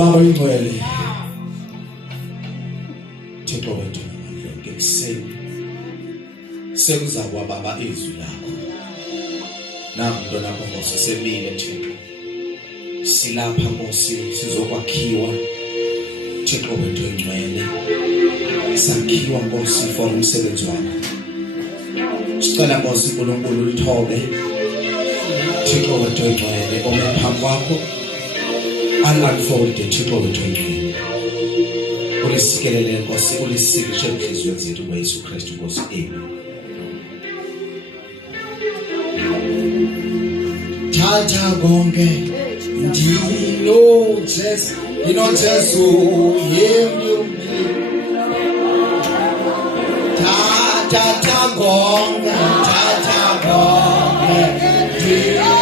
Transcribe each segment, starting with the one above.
Baba ingcwele Thixo wethu lonke kuseni sekuzakuwa baba izwi lakho namntwana nakho Nkosi semile Thixo silapha Nkosi sizokwakhiwa Thixo wethu ingcwele sakhiwa Nkosi for umsebenzi wakho sicela Nkosi uNkulunkulu lithobe Thixo wethu ingcwele omephambi kwakho unfold Thixo wethu ingcwele ulisikelele Nkosi ulisikishe inhliziyo zethu ngoYesu Kristu Nkosi amen. Tata konke ndino Jesu yemi tata konke ndino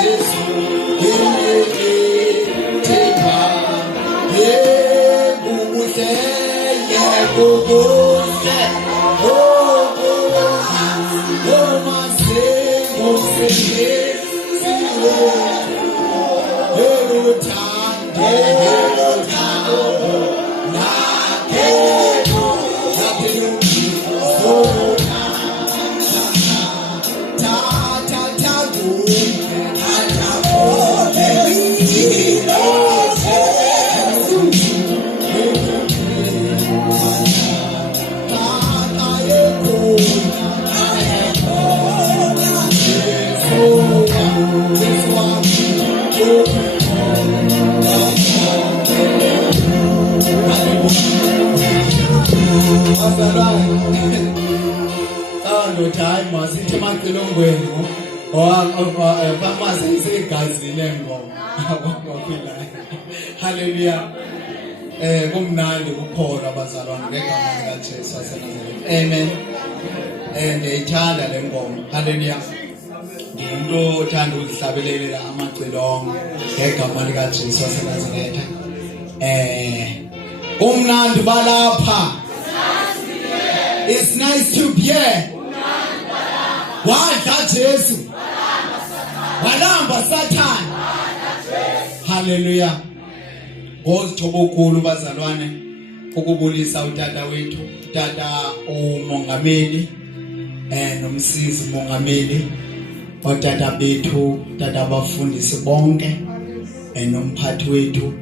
Jesu no time masithi macelongweni phamasi isegazile ngoma hallelujah kumnandi ukukholwa abazalwane ngegama lika Jesu waseNazaretha amen ndiyithanda le ngoma hallelujah umuntu othanda ukuhlabelela amacilongo ngegama lika Jesu waseNazaretha kumnandi balapha. It's nice to be here. Wadla Jesu. Walamba Satan. Hallelujah. Ngozithoba okukhulu bazalwane ukubulisa utata wethu, utata umongameli nomsizi mongameli, otata bethu, utata abafundisi bonke nomphathi wethu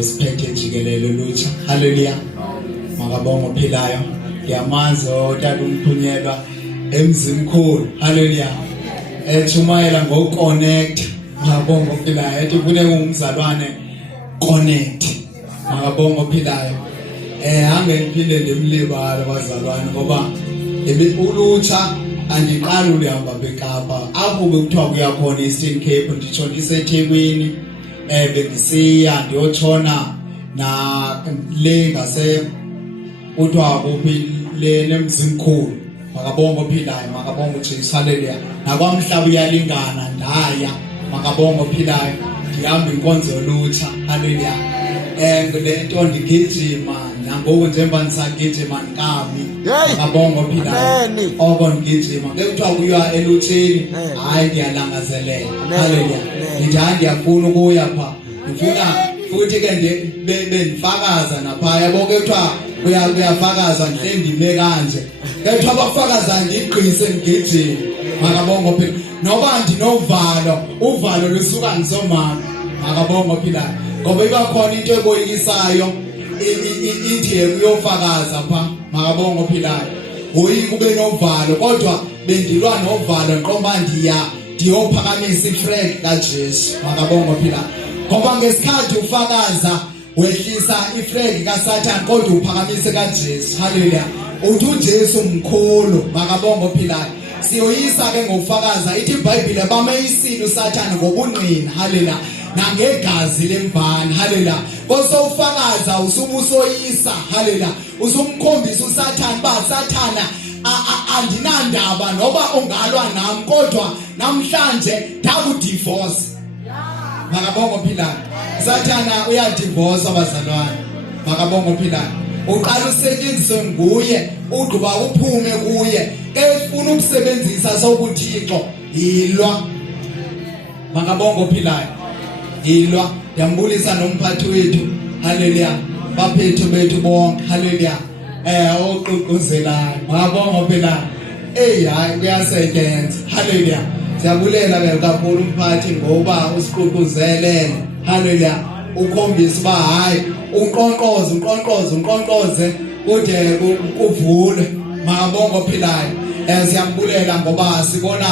usiphethe jikelele lutsha. Hallelujah. Makabonga ophilayo. Yamazi otata umphunyelwa emzimkhulu. Hallelujah. Echumayela ngoconnect. Makabonga ophilayo. Ethi kufuneka umzalwane connect. Makabonga ophilayo. Ange ngiphinde ndimlibala bazalwane ngoba ulutsha andiqali ulihamba beKapa. Apho bekuthiwa kuya khona Eastern Cape nditsho ndiseThekwini. Bengisiya ndiyotshona na le ngase uthiwa kuphi le nemzimkhulu. Makabonga ophilayo, makabonga uJesu. Hallelujah. Nakwamhlaba uyalingana ndaya. Makabonga ophilayo. Ngihamba inkonzo yolutsha. Hallelujah. Lento ndigijima nangoku njengoba ndisagijima nkami. Makabonga ophilayo. Oko ndigijima. Bekuthiwa kuyiwa elutsheni. Hayi ndiyalangazelela. Hallelujah. Ngithanda ndiyafuna ukuya pha. Ngifuna futhi ke bendifakaza napha. Yabo ke kuthiwa uyafakaza ndime kanje. Kethu abafakaza ndigqise ngigijima. Makabonga phela. Noba ndinovalo, uvalo lusuka ngisomama. Makabonga phela. Ngoba iba khona into eboyikisayo ithi uyofakaza pha. Makabonga phela. Hoyi kube novalo kodwa bendilwa novalo nqomba ndiyophakamisa iflag kaJesu. Makabonga phela. Ngoba ngesikhathi ufakaza wehlisa iflag kaSatan kodwa uphakamise kaJesu. Hallelujah. Uthi uJesu mkhulu. Makabonga ophilayo. Siyoyisa ke ngofakaza ithi iBhayibheli bameyisile uSatan ngobungqina. Hallelujah. Nangegazi lemvana. Hallelujah. Kosofakaza usubusoyisa. Hallelujah. Usumkhombisa uSatan ba Sathana andinandaba noba ungalwa nami kodwa namhlanje ndakudivorce. Makabonga ophilayo. Sathana uyadivorce abazalwane. Makabonga ophilayo. Uqala usetshenziswe nguye, ugqiba uphume kuye. Efuna ukusebenzisa sokuthixo yilwa. Makabonga ophilayo. ngilwa ndiyambulisa nomphathi wethu haleluya baphethu bethu bonke haleluya oququzelayo ngabonga phela hayi kuyasebenza haleluya siyabulela ke kakhulu umphathi ngoba usiququzele haleluya ukhombisa ba hayi unqonqoze kude kuvule ngabonga ophilayo siyambulela ngoba sibona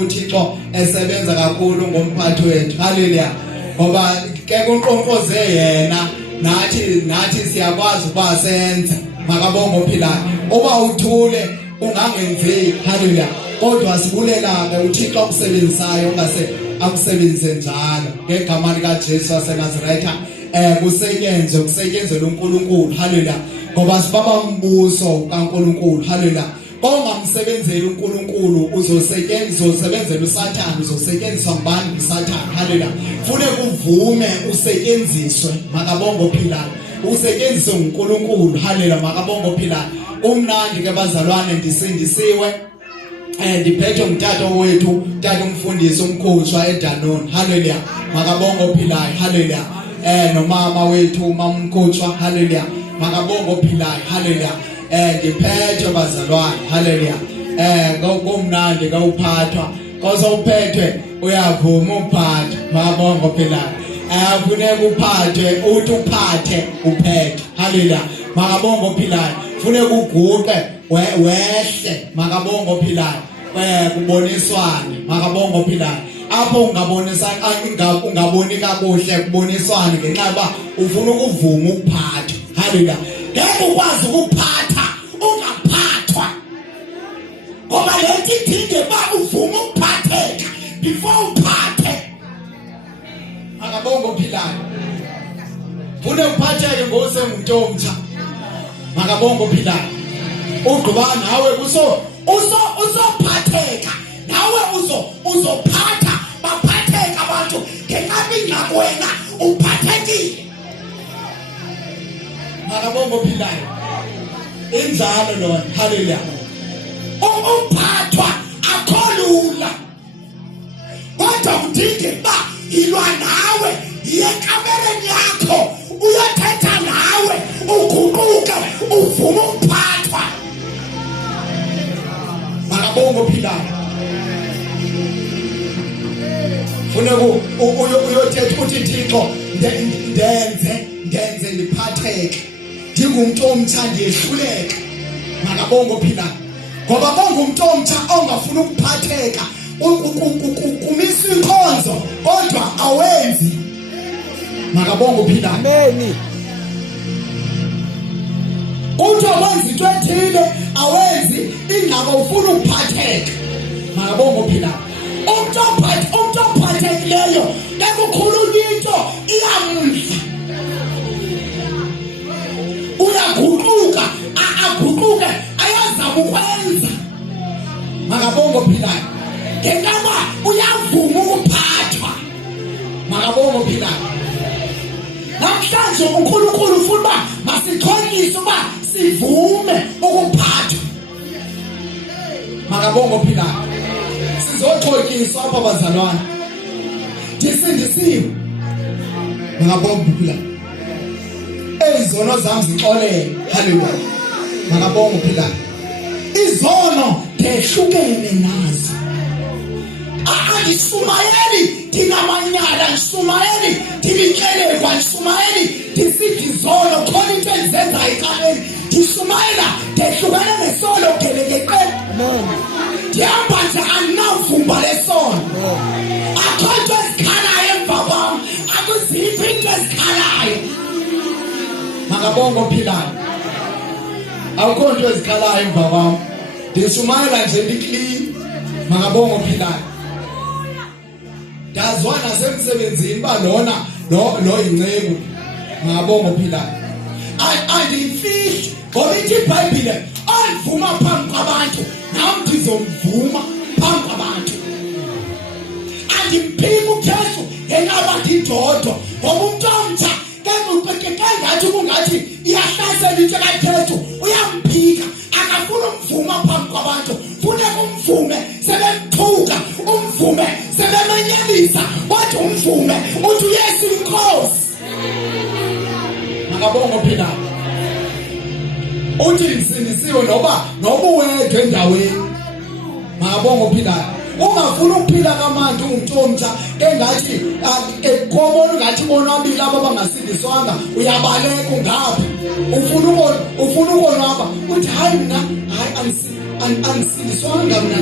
uThixo esebenza kakhulu ngomphathi wethu haleluya ngoba ke kunqonqoze yena nathi siyakwazi ukuba senze makabonga ophilayo oba uthule ungangenzi haleluya kodwa sibulela ke uThixo akusebenzisayo ongase akusebenze njalo ngegama lika Jesu waseNazaretha kusetyenzwe uNkulunkulu haleluya ngoba sibaba umbuso kaNkulunkulu haleluya ongamsebenzeli uNkulunkulu uzosebenzela uSathane uzosetyenziswa ngubani uSathane haleluya fune kuvume usetyenziswe makabonga ophilayo usetyenziswe uNkulunkulu haleluya makabonga ophilayo umnandi ke bazalwane ndisindisiwe ndiphethwe ngutata wethu tata umfundisi umkhosha eDanoni haleluya makabonga ophilayo haleluya nomama wethu mama umkhosha haleluya makabonga ophilayo haleluya ndiphethwe bazalwane haleluya komnandi kawuphathwa kosophethwe uyavuma uphathe makabonga ophilayo kufuneka uphathwe uthi uphathe uphethe haleluya makabonga ophilayo kufuneka uguqe wehle makabonga ophilayo kuboniswane makabonga ophilayo apho ungaboni kakuhle kuboniswane ngenxa yoba ufuna ukuvuma ukuphatha haleluya ngeke ukwazi ukuphatha ungaphathwa ngoba lento idinge ba uvuma ukuphatheka before uphathe makabonga ophilayo fune uphatheke ngosemuntu omtsha makabonga ophilayo ugqiba nawe uzophatheka nawe uzophatha baphatheka abantu ngenqabi ngakwena uphathekile makabonga ophilayo injalo lona haleluya uphathwa akholula kodwa udinge ba ilwa nawe yekameleni yakho uyathetha nawe uguquke uvuma ukuphathwa makabonga ophilayo funa uyothetha uthi Thixo ndenze ndiphatheke ndingumuntu omtsha ndiyehluleke makabonga ophilayo ngoba kongumuntu omtsha ongafuna ukuphatheka kumisa inkonzo kodwa awenzi makabonga ophilayo amen uthi awenzi into ethile awenzi ingaba ufuna ukuphatheka makabonga ophilayo umuntu ophathekileyo nekukhulula into iyamdla uyaguquka aguquke ayazama ukwenza makabonga ophilayo ngentaba uyavuma ukuphathwa makabonga ophilayo namhlanje uNkulunkulu ufuna uba masixhonyiswe uba sivume ukuphathwa makabonga ophilayo sizoxhotyiswa apha bazalwane ndisindisiwe makabonga ophilayo izono zami zixolele haleluya makabonga ophilayo izono ndehlukene nazo andisumayeli ndinamanyala ndisumayeli ndilikelekwa ndisumayeli ndisithi izono khona into endizenzayo ekaleni ndisumayela ndehlukene nesono gelekeqeni ndihamba nje andinavumba lesono akho nto ezikhalayo emva kwam akuziphi into ezikhalayo makabonga ophilayo akho nto ezikhalayo emva kwam ndisumayela nje ndiklini makabonga ophilayo ndazwa nasemsebenzini ba lona lo yinceku makabonga ophilayo andiyifihli ngoba ithi iBhayibhile andivuma phambi kwabantu nam ndizomvuma phambi kwabantu andimphiki uJesu ngenqaba ndidodwa ngoba umuntu omtsha kangathi kungathi iyahlasela into kaJesu uyamphika akafuna umvuma phambi kwabantu funeka umvume sebemthuka umvume sebemenyelisa kodwa umvume uthi uYesu Makabonga ophilayo. Uthi nisindisiwe noba wedwa endaweni. Makabonga ophilayo. Ungafuna ukuphila kamanje ungumuntu omtsha engathi ekubona ngathi bonwabile aba bangasindiswanga uyabaleka ungaphi ufuna ukonwaba uthi hayi mina hayi anisindiswanga mina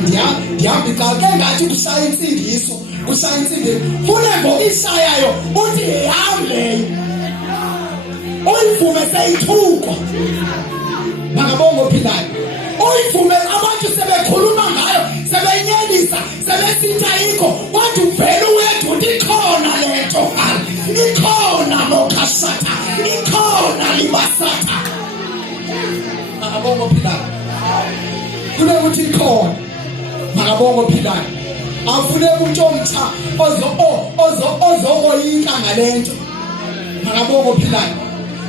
ndihamba iqala engathi kushaya insindiso fune ngokishayayo uthi ihambe uyivume seyithukwa. Makabonga ophilayo. Uyivume abantu sebekhuluma ngayo sebenyelisa sebesithi ayikho kodwa uvela uwedwa uthi ikhona lento ikhona lokasatha ikhona libasatha. Makabonga ophilayo. Kule ukuthi ikhona. Makabonga ophilayo. Afuneka umuntu omtsha ozokoyika ngalento. Makabonga ophilayo.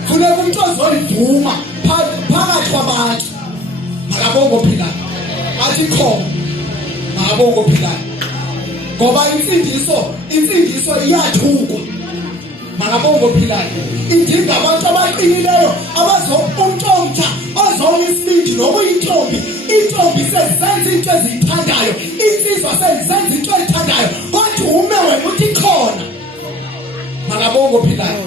Funeka umuntu ozolivuma phakathi kwabantu. Makabonga ophilayo. Athi khona. Makabonga ophilayo. Ngoba insindiso iyathukwa. Makabonga ophilayo. Idinga abantu abaqinileyo umuntu omtsha ozoma isibindi nokuyintombi. Intombi sezenza into ezithandayo. Insizwa sezenza into ezithandayo. Kodwa ume wena uthi khona. Makabonga ophilayo.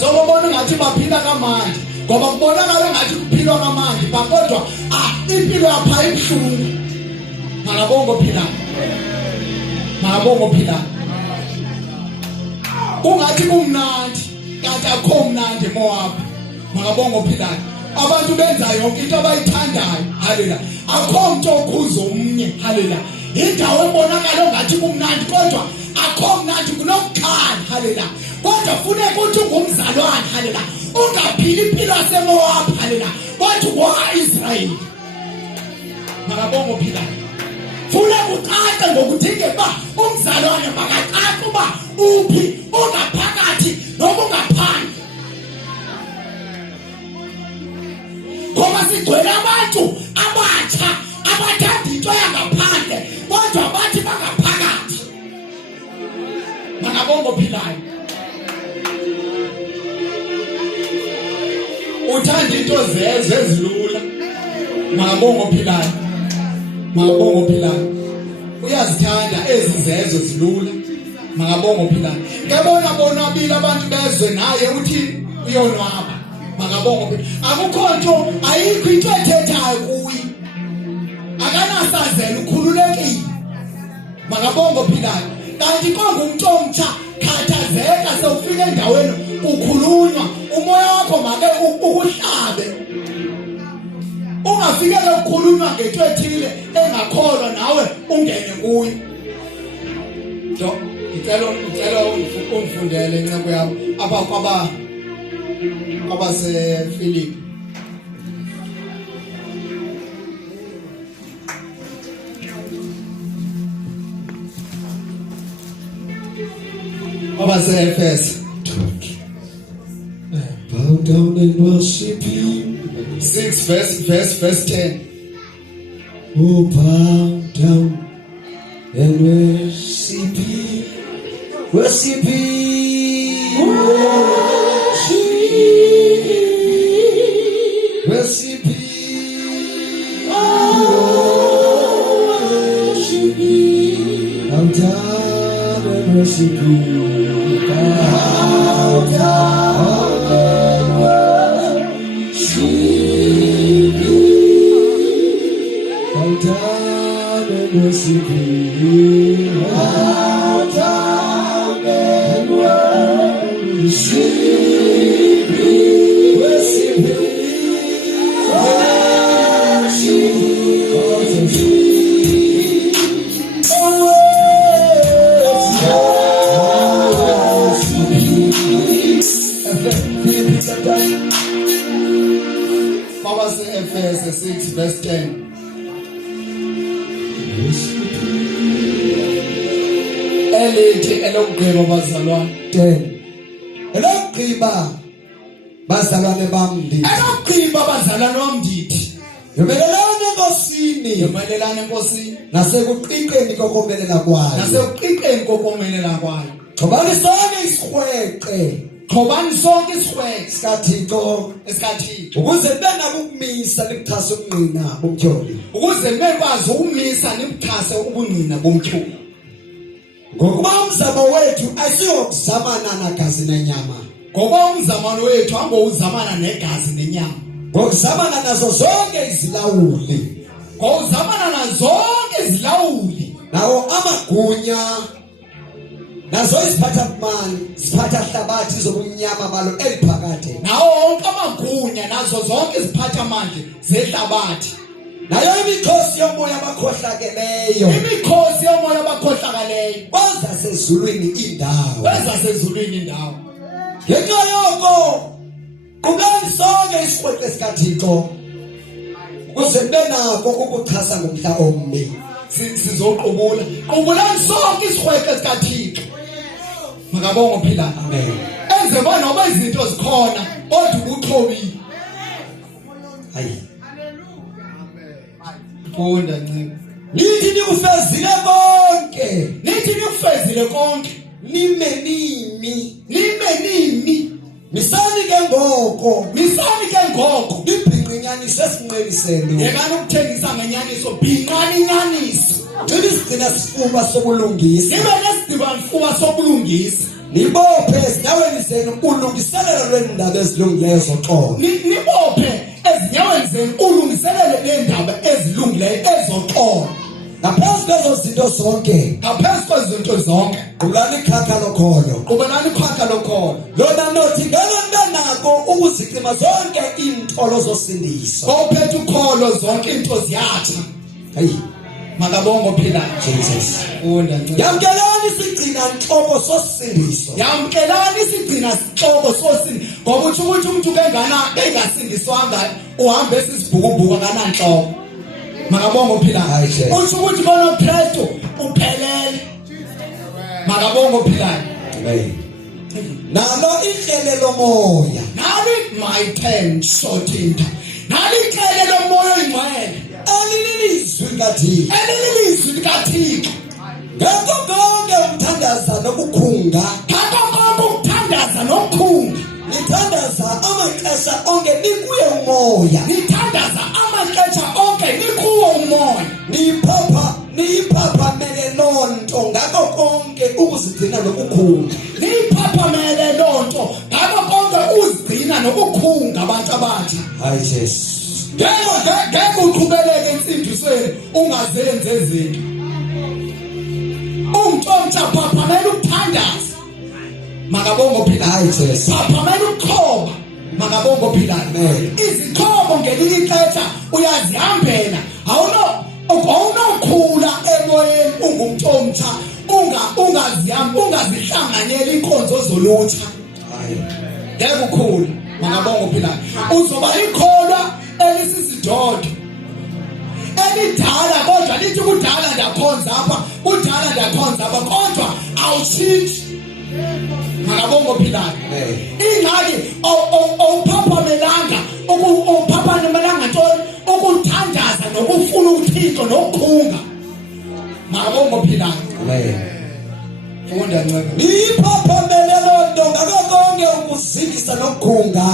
Sobona ngathi baphila kamandi. Ngoba kubonakala ngathi kuphilwa kamandi kodwa impilo yapha ibuhlungu. Makabonga ophilayo. Makabonga ophilayo. Ungathi kumnandi kanti akho mnandi Moab. Makabonga ophilayo. Abantu benza yonke into abayithandayo. Haleluya. Akho umuntu okhuza omnye. Haleluya. Indawo ebonakala ngathi kumnandi kodwa akho mnandi kunokukhala. Haleluya. Kodwa funeka ukuthi ungumzalwane. Haleluya. Ungaphili impilo yaseMoab. Haleluya. Kodwa kwa-Israyeli. Makabonga ophilayo. Funeka ucace ngokudinga uba umzalwane makacace uba uphi ungaphakathi noma ungaphandle. Ngoba sigcwele abantu abatsha abathanda into yangaphandle kodwa bathi bangaphakathi. Makabonga ophilayo. Uthanda into ezilula. Makabonga ophilayo. Makabonga ophilayo. Uyazithanda ezizezo zilula. Makabonga ophilayo. Ngiyabona bonwabile abantu bezwe naye uthi uyonwaba. Makabonga ophilayo. Akukho nto ayikho into ethethayo kuye. Akanasazela ukhululekile. Makabonga ophilayo. Kanti kongumuntu omtsha khathazeka sewufika endaweni ukhulunywa umoya wakho make ukuhlabe. Ungafikele ukukhulunywa ngento ethile engakholwa nawe ungene kuyo. Ngicela ungifundele incebo yami abase-Philippi. Abase-Efeso. Bow down and worship Him. 6 verse 10. Oh, bow down and worship Him. Worship Him. Worship Him. Worship Him. Bow down and worship Him. Bow down and worship Him. Bow down and worship Him. Bow down and worship Him. Worship Him. Worship Him. Efeso 6 verse 10. Elithi elokugqiba bazalwane 10. Elokugqiba bazalwane bami ndithi. Elokugqiba bazalwane bami ndithi. Yomelelane enkosini. Yomelelane enkosini. Nasekuqiqeni kokomelela kwayo. Nasekuqiqeni kokomelela kwayo. Xobanisane isikrweqe. qhobani sonke isikhwele sikaThixo esikaThixo ukuze bengabe ukumisa nimxhase ubungqina bomtyholi ukuze bekwazi ukumisa nimxhase ubungqina bomtyholi ngokuba umzamo wethu asiyokuzamana nagazi nenyama ngoba umzamano wethu angowuzamana negazi nenyama ngokuzamana nazo zonke izilawuli ngowuzamana nazo zonke izilawuli nawo amagunya nazo iziphathamali ziphathahlabathi zobumnyama balo eliphakade nawo wonke amagunya nazo zonke iziphathamandla zehlabathi nayo imikhosi yomoya abakhohlakeleyo imikhosi yomoya abakhohlakeleyo kwezasezulwini indawo kwezasezulwini indawo ngenxa yoko qubani sonke isikhweqe sikaThixo ukuze kube nako ukuxhasa ngomhla ombi sizoqubula qubulani sonke isikhweqe sikaThixo makabonge uphila amen enze banoba izinto zikhona kodwa ubuthobile hayi funda ncike nithi nikufezile konke nithi nikufezile konke nime misani ke ngoko nibhinqinyanise esinqeliselo yekani ukuthengisa ngenyaniso bhinqani inyaniso nisigcina sifuba sobulungisa nibe nesidibanifuba sobulungisa nibophe ezinyaweni zenu ulungiselelo lweendaba ezilungileyo zoxolo nibophe ezinyaweni zenu ulungiselele leendaba ezilungileyo ezoxolo ngaphezu kwezo zinto zonke ngaphezu kwezinto zonke qubulani ikhaka lokholo qubelani ikhaka lokholo lona nothi ngeke nibe nako ukuzicima zonke iintolo zosindiso ophethe ukholo zonke into ziyatsha hayi makabonge ophilayo Jesus funda ncike yamkelani isigcina nhloko sosindiso yamkelani isigcina sihloko sosini ngoba uthi ukuthi umuntu engasindiswanga uhamba esisibhukubhuku akananhloko makabonge ophilayo uthi ukuthi bona uKristu uphelele makabonge ophilayo amen nalo ihlele lomoya nali my 10 shortinta nali ihlele lomoya oyingcwele alilizwi likaThixo elilizwi likaThixo ngakho konke ukuthandaza nokukhunga ukuthandaza nokukhunga nithandaza amaxesha onke nikuye umoya nithandaza amaxesha onke nikuwo umoya niyiphaphamele loo nto ngako konke ukuzigcina nokukhunga niyiphaphamele loo nto ngako konke uzigcina nokukhunga abantu abathi hayi Jesus ngeke uqhubeleke insindisweni ungazenzi ezinto umntomtsha phaphamela ukuthandaza makabonge ophilayo hayi Jesus phaphamela ukukhoba makabonge ophilayo amen izikhobo ngelinye ixesha uyazihambela awunokhula emoyeni ungumntomtsha ungazihlanganyela inkonzo zolutsha hayi ngeke ukhule makabonge ophilayo uzoba ikholwa elisisidodo elidala kodwa lithi kudala ndakhonza apha kodwa awutshintshi makabonge ophilayo ingxaki awuphaphamelanga ntoni ukuthandaza nokufuna uThixo nokukhunga makabonge ophilayo amen funda nceba niyiphaphamele loo nto ngako konke ukuzingisa nokukhunga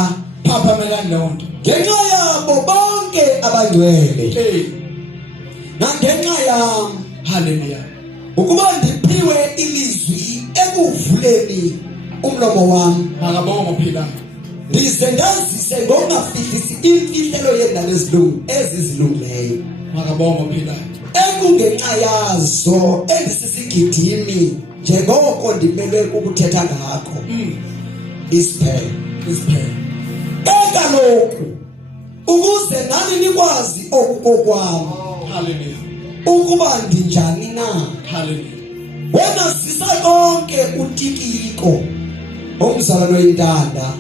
phaphamelani loo nto ngenxa yabo bonke abangcwele nangenxa yam haleluya ukuba ndiphiwe ilizwi ekuvuleni umlomo wami makabonge ophilayo ndize ndazise ngokungafihlisi imfihlelo yeendaba ezizilungileyo makabonge ophilayo ekungenxa yazo endisisigidimi njengoko ndimelwe ukuthetha ngakho isiphelo kaloku ukuze nani nikwazi okukokwami haleluya ukuba ndinjani na haleluya wena sisakonke uTikiko umzalwane oyintanda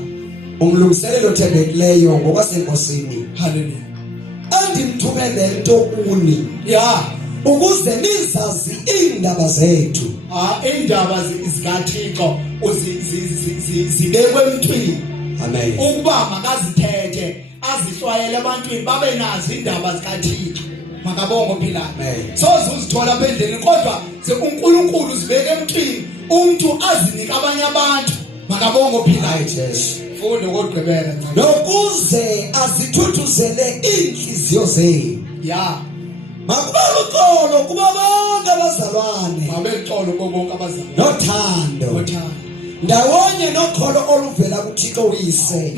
umlungiselelo othembekileyo ngokwasenkosini haleluya andimthumele nto kuni ukuze nizazi iindaba zethu iindaba zikaThixo zibekwe emthini amen ukuba makazithethe azihlwayele ebantwini babe nazo iindaba zikaThixo makabonge ophilayo soze uzithola apha endleleni kodwa uNkulunkulu uzibeke emthini umuntu azinike abanye abantu makabongo phila Hayi Jesu. mfundo kodgqibela Nokuze azithuthuzele inhliziyo zenu. ya Makube uxolo kuba bonke abazalwane mabexolo bonke abazalwane nothando. othanda Ndawonye nokholo oluvela kuThixo uyise.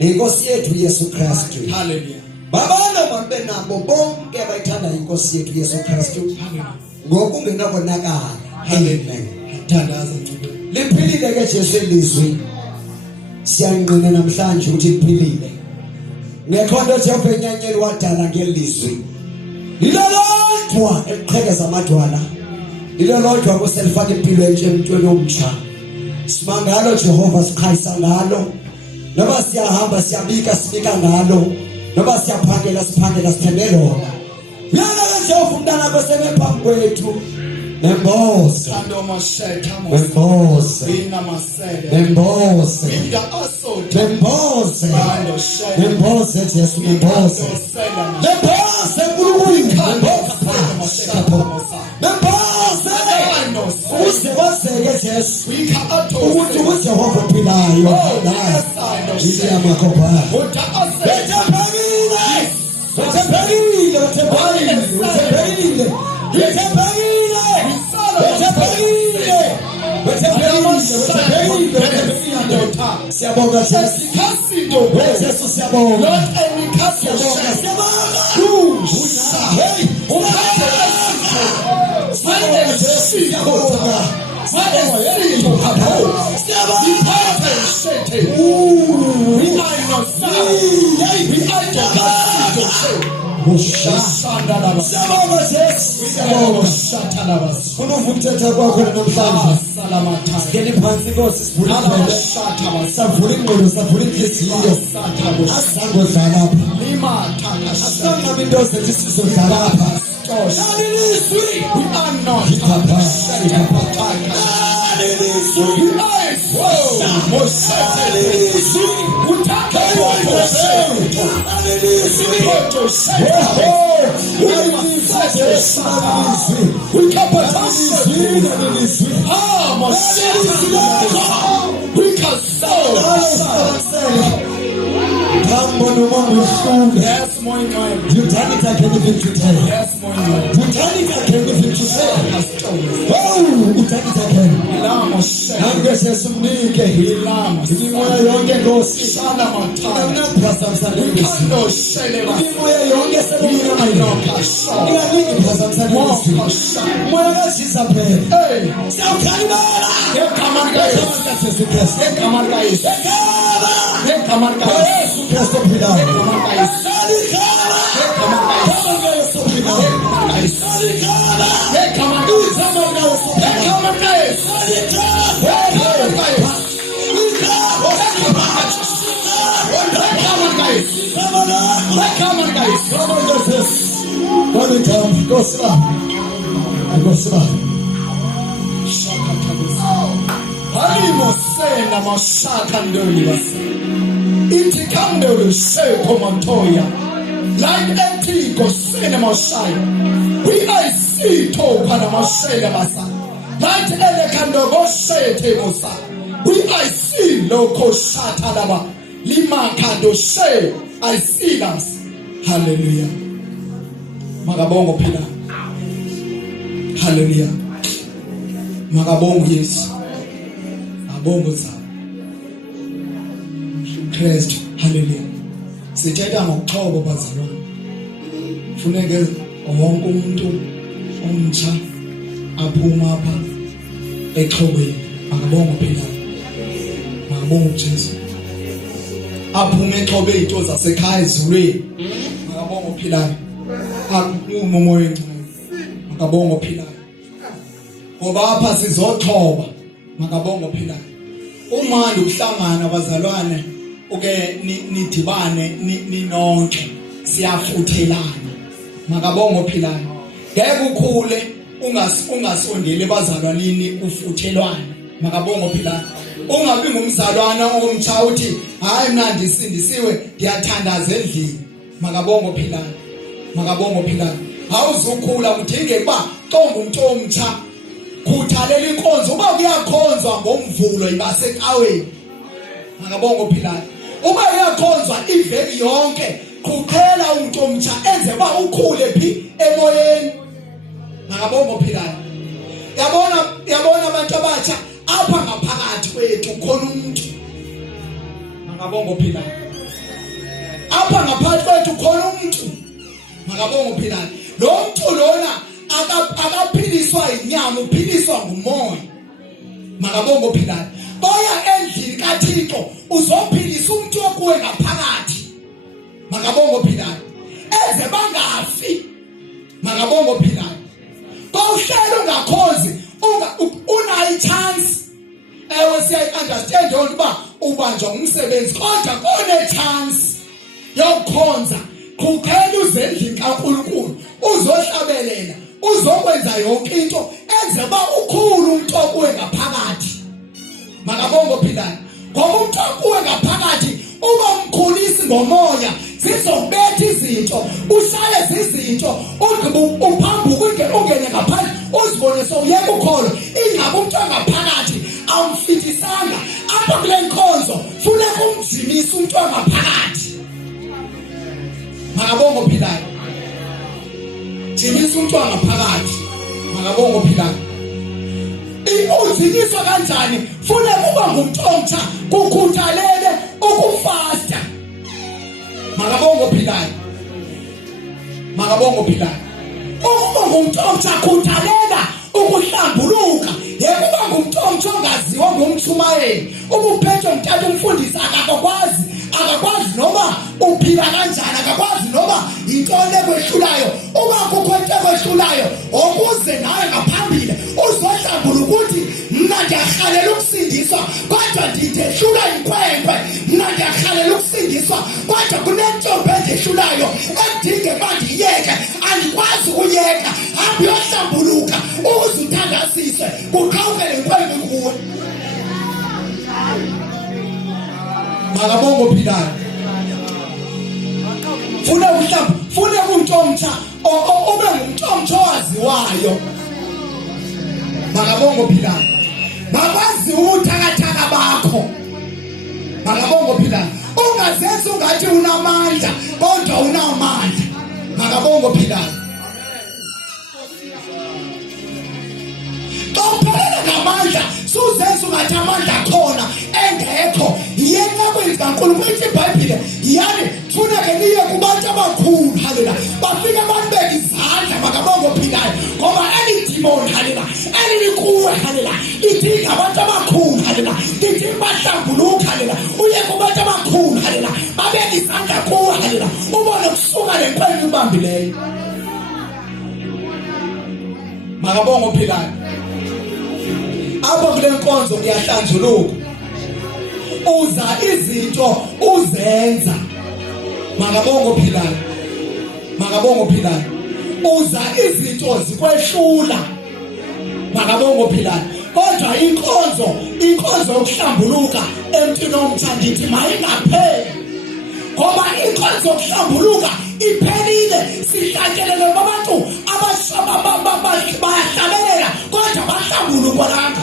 Nenkosi yethu Yesu Kristu. hallelujah Babalo mabe nabo bonke abayithanda inkosi yethu Yesu Kristu ngokungenabonakala. Amen. thandaza ncube Liphilile ke Jesu elizwi. Siyanqina namhlanje ukuthi liphilile. Ngekhondo Jehova enyanyeni wadala ngelizwi. Lilolodwa eqhekeza amadwala. Lilolodwa kuselifaka impilo entsha emntweni omtsha. Simangalo Jehova sikhayisa ngalo. Noma siyahamba siyabika sibika ngalo. Noma siyaphangela siphangela sithembe lona. Yana ke Jehova umntana kweseme phambi kwethu. Nemboze. thando mashetha Nemboze. bina masele Nemboze. binda aso Nemboze. thando shetha Nemboze Jesu nemboze. sela Nemboze Nkulunkulu. Nemboze uze wazeke Jesu wika ato ukuthi uJehova ophilayo yini yamakhoba bethembekile bethembekile bethembekile bethembekile bethembekile siyabonga Jesu Jesu siyabonga Unuvuthetha kwakho namhlanje ngeli phansi Nkosi sivule savula ingqondo savula inhliziyo asango dlala lapha asanqaba into zethu sizodlala lapha lalizwi we are not yes, my God. You done it again even today. Yes, my God. You done it again even today. Oh, you done it again. Nange sesimnike imimoya yonke Nkosi ingamnaphazamisana imimoya yonke seboninayo inganingi iphazamisana moya kaJesu phela siyawukhalibala Jesu Kristu Yesu Kristu ophilayo Halimosena mashaka ndoni basi ithi kandolo shepho montoya like etiko sena mashaya we I see toka na mashela basa like ele kandogo shethe mosa we I see loko shata laba lima kando she I see us hallelujah makabongo phila hallelujah makabongo Yesu abongo za Christ hallelujah sithetha ngokuxhobo bazalwane kufuneke wonke umuntu omtsha aphuma apha exhobeni makabongo phila makabongo Jesu aphuma exhobe izinto zasekhaya ezulweni makabongo philayo akumoya encane makabongo philayo ngoba apha sizoxhoba makabongo philayo umandi ukuhlangana abazalwane uke nidibane ninonke siyafuthelana makabongo philayo ngeke ukhule ungasondeli bazalwanini ufuthelwane makabongo philayo ungabi ngumzalwana omtsha uthi hayi mina ndisindisiwe ndiyathandaza endlini makabongo philayo awuzukhula kudingeka uba xonga umuntu omtsha khuthalela inkonzo. Uba kuyakhonzwa ngomvulo ibasekaweni, makabonga ophilayo. Uba kuyakhonzwa iveki yonke, qhuqhela umuntu omtsha enze ba ukhule phi emoyeni, makabonga ophilayo. Yabona abantu abatsha apha ngaphakathi kwethu khona umuntu, makabonga ophilayo. Apha ngaphakathi kwethu khona umuntu, makabonga ophilayo. Lo muntu lona akaphiliswa inyama, uphiliswa ngumoya, makabonga ophilayo. Boya endlini kaThixo uzophilisa umuntu okuwe ngaphakathi, makabonga ophilayo, eze bangafi, makabonga ophilayo. Bawuhlala ungakhonzi, unayo chance. Ewe siyayi-understand yonke uba ubanjwa ngumsebenzi, kodwa kune chance yokukhonza. Qhuqhela uze endlini kaNkulunkulu, uzohlabelela, uzokwenza yonke into enze ba ukhulu umuntu okuwe ngaphakathi, makabonga ophilayo. Ngoba umuntu okuwe ngaphakathi uba umkhulisi ngomoya, zizobetha izinto, ushale zizinto, uphambuke ungene ngaphandle, uzibone sowuyeka ukholo. Ingabe umuntu ngaphakathi awumfitisanga. Apha kule nkonzo funeka umjimisa umuntu ngaphakathi, makabonga ophilayo. Jimisa umuntu ngaphakathi, makabonga ophilayo. Uziniswa kanjani? Funeka uba ngumuntu omtsha, kukhuthalele ukufasta, makabonga ophilayo, makabonga ophilayo. Ukuba ngumuntu omtsha khuthalela ukuhlambuluka. Yekuba ngumuntu omtsha ongaziwa ngumtshumayeli, ubuphethwe mthatha umfundisi akakwazi noma uphila kanjani, akakwazi noma yintoni ekwehlulayo. Uba kukho into ekwehlulayo, okuze nawe ngaphambili uzohlambuluka ukuthi mna ndiyahalela ukusindiswa kodwa ndidehlula inkwenkwe, mna ndiyahalela ukusindiswa kodwa kunentombi endehlulayo edinge uba ndiyeke, andikwazi ukuyeka. Hambi yohlambuluka ukuze uthandasise, kuqhawukele inkwenkwe kuwe, makabonga ophilayo. Funeka umuntu omtsha, ube ngumuntu omtsha owaziwayo, makabonga ophilayo. Makwazi ubuthakathaka bakho, makabonga ophilayo. Ungazenzi ungathi unamandla kodwa unamandla, makabonga ophilayo. Qophelela ngamandla, suzenza ungathi amandla khona engekho. Yenqabeni kaNkulunkulu ithi iBhayibhile yani funeke niye kubantu abakhulu, haleluya, bafike banibeke izandla, makabonga ophilayo. Ngoba elidimoni, haleluya, elilikuwe, haleluya, lidinga abantu abakhulu, haleluya, lidinga bahlambuluka, haleluya. Uye kubantu abakhulu, haleluya, babeke izandla kuwe, haleluya, ubone kusuka lenkwenkwe ibambileyo, makabonga ophilayo. Apha kule nkonzo ngiyahlanjuluka, uza izinto uzenza, makabonga ophilayo, makabonga ophilayo. Uza izinto zikwehlula, makabonga ophilayo. Kodwa inkonzo yokuhlambuluka emntwini omtsha ndithi mayingapheli, ngoba inkonzo yokuhlambuluka iphelile. Sihlatyelele babantu bayahlabelela kodwa bahlambulukanga,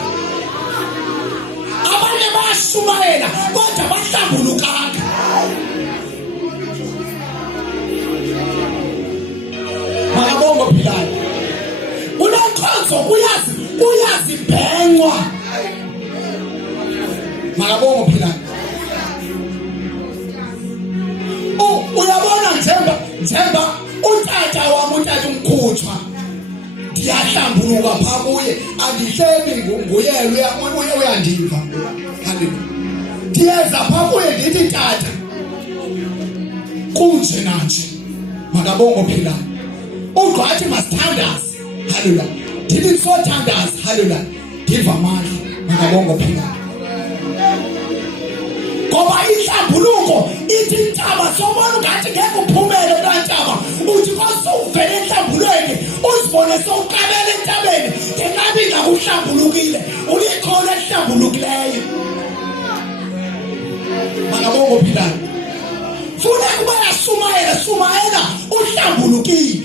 abanye bayashumayela kodwa bahlambulukanga. Makabonga ophilayo. Kule nkonzo uyazibhenqwa, makabonga ophilayo. Uyabona njengoba utata wami, utata umkhutshwa, ndiyahlambuluka phaa kuye, andihlebi nguyele, uyandiva, haleluya. Ndiyeza phaa kuye ndithi tata kunje nanje, makabonga ophilayo. Ugqathi masithandaze, haleluya, ndithi sothandaza, haleluya, ndiva amandla, makabonga ophilayo. Ngoba inhlambuluko ithi intaba sobona ungathi ngeke uphumele kulaa ntaba, uthi kwasuvela enhlambulweni uzibone sowuqabela entabeni ngengabi ngakuhlambulukile, ulikhona elihlambulukileyo, makabonga ophilayo. Funeka uba yashumayela uhlambulukile.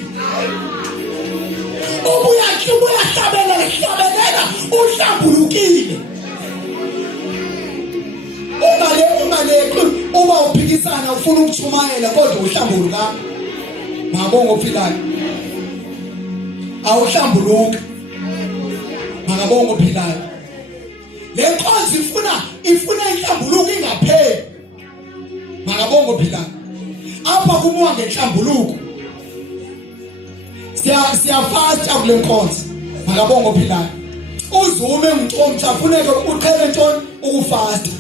Ubuya wathi uyahlabelela uhlambulukile. Ungale uma uphikisana ufuna ukuchumayela kodwa uhlambuluka. Ngabonga ophilayo. Awuhlambuluka. Ngabonga ophilayo. Le nkonzo ifuna inhlambuluko ingapheli. Ngabonga ophilayo. Apha kumuwa ngenhlambuluko. Siyafasta kule nkonzo. Ngabonga ophilayo. Uzume ngicomtha kufuneka uqhele ntoni ukufasta.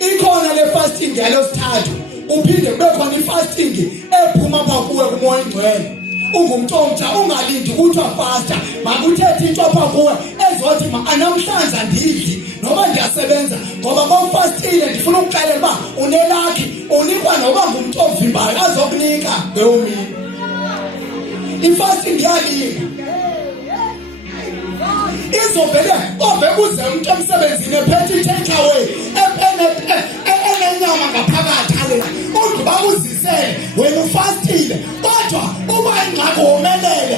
Ikhona le fasting yalesithathu uphinde kube khona ifasting ephuma pha kuwe kumoya ingcwele. Ungumntomtha ungalindi ukuthi wafasta makuthethe into pha kuwe ezothi namhlanje andidli noma ndiyasebenza ngoba mawufastile ndifuna ukuxelela uba unelakhi unikwa noba ngumuntu ovimbayo azokunika leyo mini. Ifasting yalinga izovele kuze umuntu emsebenzini ephethe i-take away enenyama ngaphakathi halela ugqiba uzisele wena ufastile kodwa uba ingxaki womelele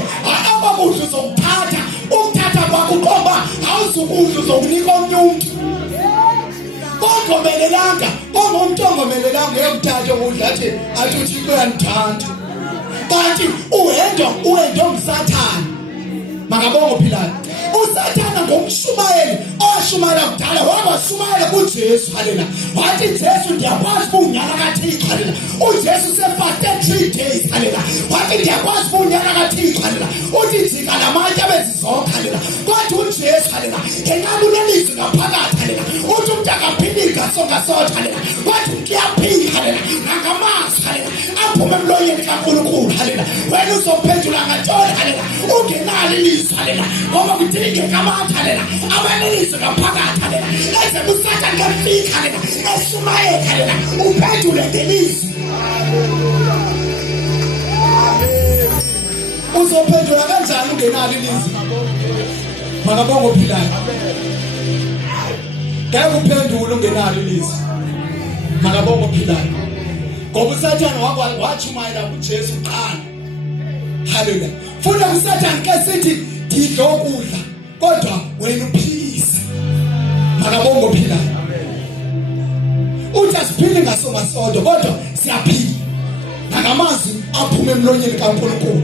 abakudla uzokuthatha ukuthatha kwakho uqoba awuzukudla uzokunika omnye umuntu kongomelelanga kongumuntu ongomelelanga uyakuthatha ukudla athi uThixo uyandithanda kanti uwendo ngusathane. Makabonga ophilayo. Usathana ngomshumayeli oshumayela kudala wakashumayela kuJesu halela wathi Jesu ndiyakwazi ukunyaka kaThixo halela uJesu sefaste 3 days halela wathi ndiyakwazi ukunyaka kaThixo halela uthi jika namatye bezizonke halela kwathi uJesu halela ngenqabulelizwi ngaphakathi halela uthi umuntu akaphilika songasotha halela kwathi kuyaphila halela ngamazwi halela aphume emlonyeni kaNkulunkulu halela wena uzophendula ngantoni halela ungenalo ilizwi halela ngoba kudingeka abantu halela abanelizwi ngaphakathi halela eze uSathane ngafika halela eshumayela halela uphendule ngelizwi. Uzophendula kanjani ungenalo ilizwi? Makabonga ophilayo. Ngeke uphendule ungenalo ilizwi. Makabonga ophilayo. Ngoba uSathane wachumayela kuJesu qala. Haleluya. Funa uSathane ke sithi ngidla ukudla kodwa wena uphilisa. Makabonga ophilayo. Uthi asiphili ngasomasonto kodwa siyaphila. Nakamazwi aphuma emlonyeni kaNkulunkulu.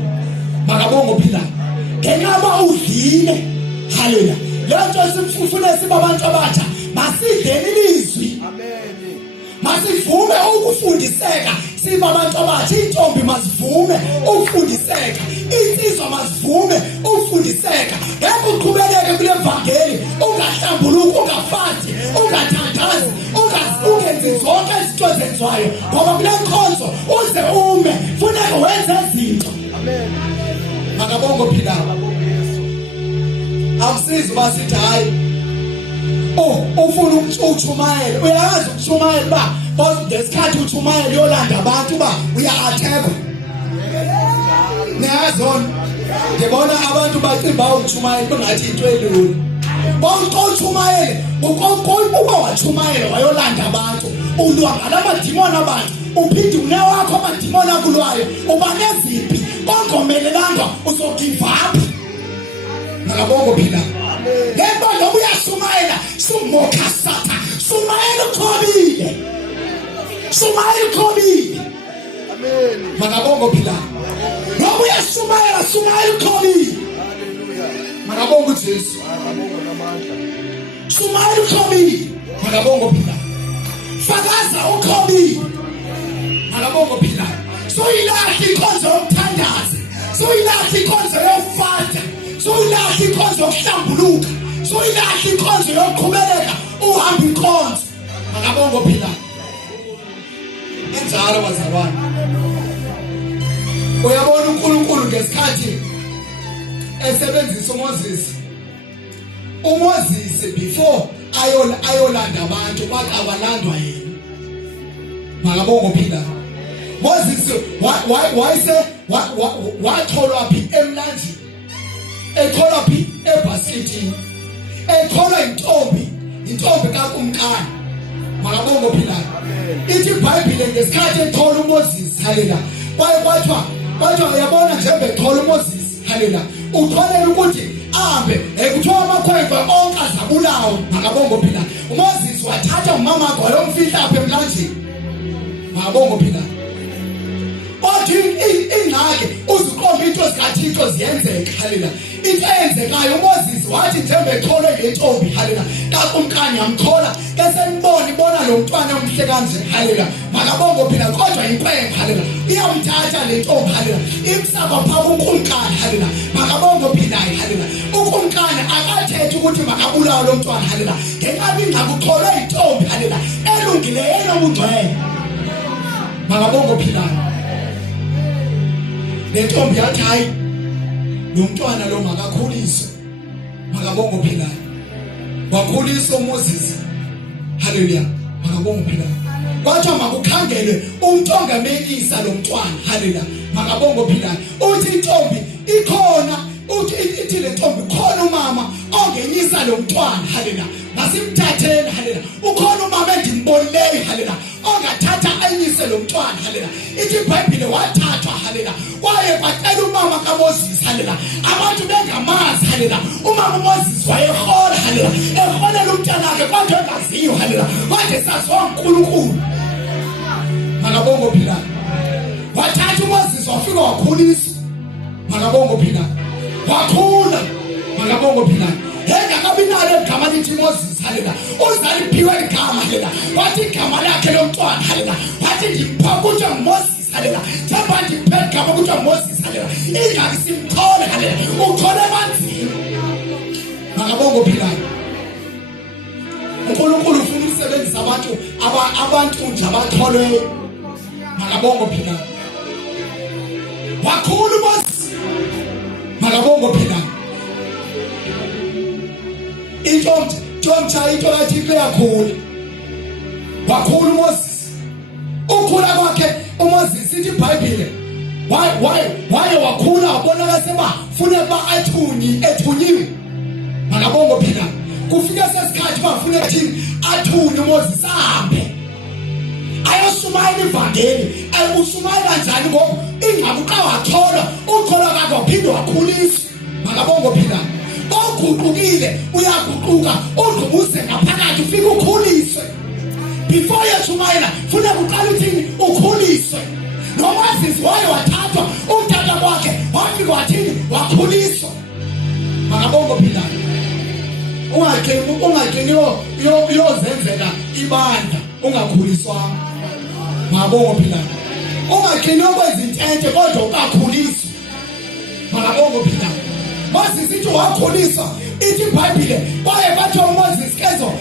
Makabonga ophilayo. Ngenqaba udlile. Haleluya. Lento sifuna sibe abantu abatsha masidleni ilizwi. Amen. Masivume ukufundiseka sibe abantu abatsha. Intombi masivume ukufundiseka. Insizwa masivume ukufundiseka. Ngeke uqhubeleke kule evangeli ungahlambuluki ungafati ungathandazi ungenzi zonke izinto ezenziwayo ngoba kule nkonzo uze ume funeka wenze izinto. Amen. Makabonga ophilayo. Akusizi basithi hayi ufuna ukuchumayela uyazi ukuchumayela ba ngesikhathi uchumayela yolanda abantu ba uya-athekwa. Niyazona ngibona abantu bacimba ukuchumayela bengathi into elula bonke uchumayele uba wachumayela wayolanda abantu ulwa ngalamadimoni abantu uphinde unewakho amadimoni akulwayo uba neziphi kongomelelanga uzogive up. Ngabonga phila ngento lobu uyashumayela sumokha satha shumayela ukhobile amen. Makabonga phila lobu uyashumayela shumayela ukhobile haleluya. Makabonga uJesu makabonga namandla shumayela ukhobile. Makabonga phila fakaza ukhobile. Makabonga phila soyilahla inkonzo yomthandazi soyilahla inkonzo yofasta soyilahla inkonzo yokuhlambuluka soyilahla inkonzo yokuqhubeleka uhamba inkonzo. Makabonga phila enjalo bazalwane. Uyabona uNkulunkulu ngesikhathi esebenzisa uMoses before ayolanda abantu baqabalandwa yena. Makabonga phila Moses watholwa phi emlanjeni etholwa phi ebasketini etholwa intombi kakumkani. Makabonga phila ithi iBhayibheli ngesikhathi ethola uMoses halela kwaye kwathiwa yabona nje bethola uMoses halela utholela ukuthi ahambe ekuthiwa amakhwenkwe onke azabulawo makabongo phila uMoses wathatha umama wakhe wayomfihla apha emlanjeni makabongo phila othi ingxaki uziqomba into zikaThixo ziyenzeka haleluya into eyenzekayo uMoses wathi njengoba ethole ngentombi haleluya kakumkani yamthola kesenibona ibona lo mntwana omhle kanje haleluya makabongo phila kodwa impembe haleluya iyamthatha le ntombi haleluya imsaba phaa kuNkulunkulu haleluya makabongo phila haleluya uNkulunkulu akathethi ukuthi makabulawe lo mntwana haleluya ngenkabi ingakuthola intombi haleluya elungileyo enobungcwele makabongo phila le ntombi yathi hayi lo mntwana lo makakhuliswe makabongo phila wakhuliswa uMoses haleluya makabongo phila kwathi makukhangelwe umntongamekisa lo mntwana haleluya makabongo phila uthi intombi ikhona uthi ithi le ntombi khona umama ongenyisa lo mntwana haleluya masimthatheni haleluya ukhona umama endimbonileyo haleluya ongathatha anyise lo mntwana haleluya ithi iBhayibhile wathathwa haleluya kwaye kwacela umama kaMoses haleluya abantu bengamazi haleluya umama uMoses wayehola haleluya eholela umntwana wakhe kodwa engaziyo haleluya kodwa saziwa uNkulunkulu makabongo phila wathatha uMoses wafika wakhuliswa makabongo phila wakhula makabongo phila engakabi nalo igama lithi Moses haleluya uzaliphiwe igama haleluya wathi igama lakhe lomntwana haleluya wathi ngipha ukuthi uMoses haleluya themba ngiphe igama ukuthi uMoses haleluya ingaki simthole haleluya uthole emanzini makabongo phila uNkulunkulu ufuna umsebenzi abantu nje abatholwe makabongo phila wakhulu uMoses makabongo phila intombi into kaThixo yakhula wakhula uMoses ukhula kwakhe uMoses ithi iBhayibhile waye wakhula wabonakala seba funa ba ethunyiwe makabongo phila kufika sesikhathi bafuna ekuthini athunye uMoses ahambe ayoshumayela ivangeli ayushumayela kanjani ngoba ingqabu xa wathola ukhola kwakhe waphinde wakhuliswa makabongo phila oguqukile uyaguquka udlubuze ngaphakathi ufike ukhuliswe before yeshumayela funa uqala uthini ukhuliswe noMoses waye wathathwa umntana wakhe wafika wathini wakhuliswa makabongo phila ungagcini yozenzela ibandla ungakhuliswa makabongo phila ungagcini okwezintente kodwa ukakhuliswa makabongo phila Moses ithi wakhuliswa ithi iBhayibhile kwaye bathi uMoses kezo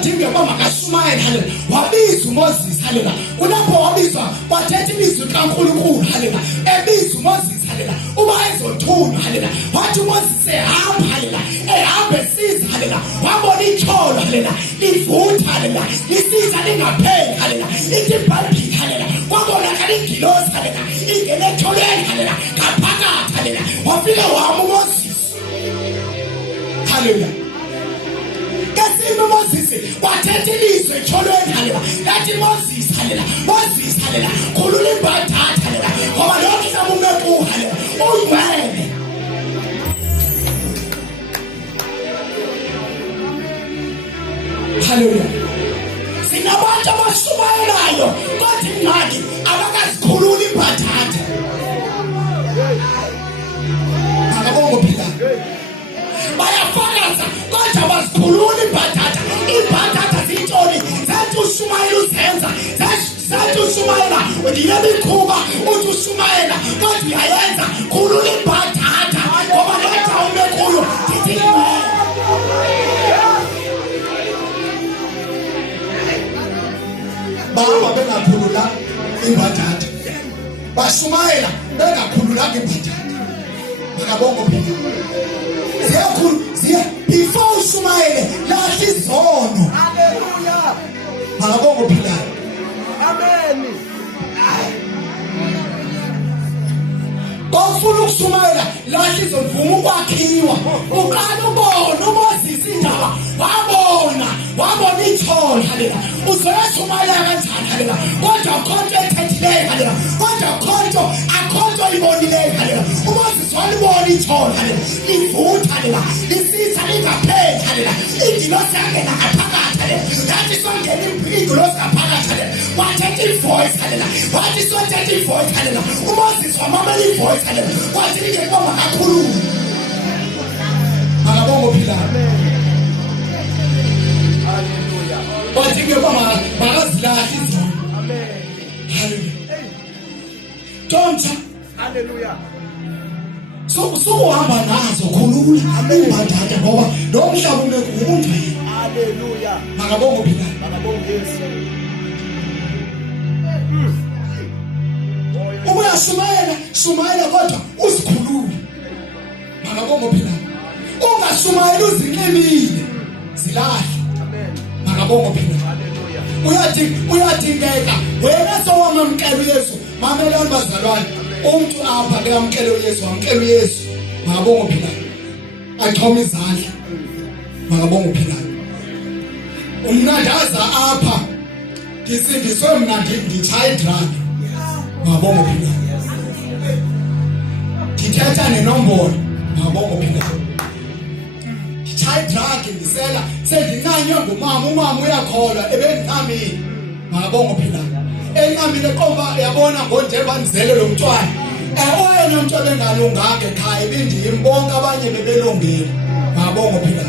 udinga makashumayela haleluya wabiza uMoses haleluya kulapho wabizwa wathetha ilizwi kaNkulunkulu haleluya ebiza uMoses haleluya uba ezothunywa haleluya wathi uMoses ehamba haleluya ehamba esiza haleluya wabona itholo haleluya livutha haleluya lisiza lingapheli haleluya ithi iBhayibhile haleluya wabonakala ingilosi haleluya ingene etholweni haleluya ngaphakathi haleluya wafika wama uMoses haleluya kasime Moses wathetha ilizwi etholweni haleluya yathi Moses haleluya Moses haleluya khulula imbathatha haleluya ngoba lokho sabume ku haleluya ungcwele haleluya sinabantu abashumayelayo kodwa ingxaki abakazikhulula imbathatha makabongo phila bayafakaza kodwa bazikhulula imbathatha zintoni zathi ushumayela uzenza zathi ushumayela ndiyabikhuba uthi ushumayela kodwa uyayenza khulula imbathatha ngoba letha ume kuyo ndithi baba bengakhulula imbathatha bashumayela bengakhulula imbathatha makabongo phila ziya before ushumayele lahla izono haleluya makabongo phila amen Bafuna ukushumayela lahla izovuma ukwakhiwa uqala ubona uMoses indaba wabona wabona ithole haleluya uzoyashumayela kanjani haleluya kodwa khonto ethethileyo haleluya kodwa khonto akhonto ibonileyo haleluya uMoses walibona ithole haleluya livutha haleluya lisitha lingapheli haleluya ingilosi yangena ngaphakathi haleluya yathi songena ingilosi ngaphakathi haleluya wathetha ivoice haleluya wathi sothetha ivoice haleluya uMoses wamamela ivoice haleluya wathi ngekoma kakhulu akabongo phila haleluya wathi ngekoma makazilahla izona amen haleluya don't haleluya so uhamba nazo khulula imbandada ngoba lo mhlaba unekuhunjwa haleluya makabongo phila makabongo Yesu ubuya shumayela kodwa uzikhulule makabongo phila ungashumayela uzinqibile zilahle amen makabongo phila haleluya uyadingeka wena sowamamkela uYesu mamelani bazalwane umuntu apha ke amkele uYesu amkele uYesu makabongo phila achoma izandla makabongo phila umnandaza apha ngisindiswe mna ngitshaya drug makabongo phila ngithetha nenombolo makabongo phila ngitshaya drug ngisela sendinqanywe umama uyakholwa ebendinqamile makabongo phila enqamile qomba yabona ngonje banizele lo mntwana oyena umuntu obengalunganga ekhaya bendiyimbonke abanye bebelungile makabongo phila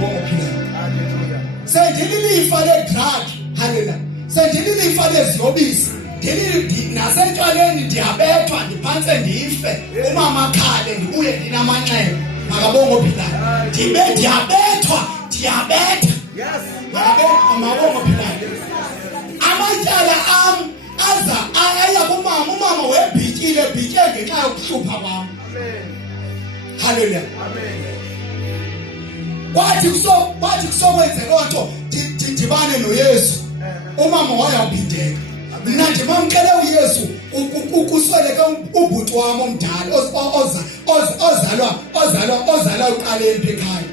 bongo phila haleluya sendililifa le drug haleluya sendililifa leziyobisi nasentshwaleni ndiyabethwa ndiphanse ndife umama khale ndibuye ndinamanxeba makabongo phila ndiyabethwa yes makabongo phila amatyala aza aya kumama webhitye ngenxa yokuhlupha kwam amen haleluya amen wathi kusokwenze lonto ndibane noYesu umama wayabindeka mina ndimamkele uYesu ukusweleke ubhuti wami omdala ozalwa uqaleni ekhaya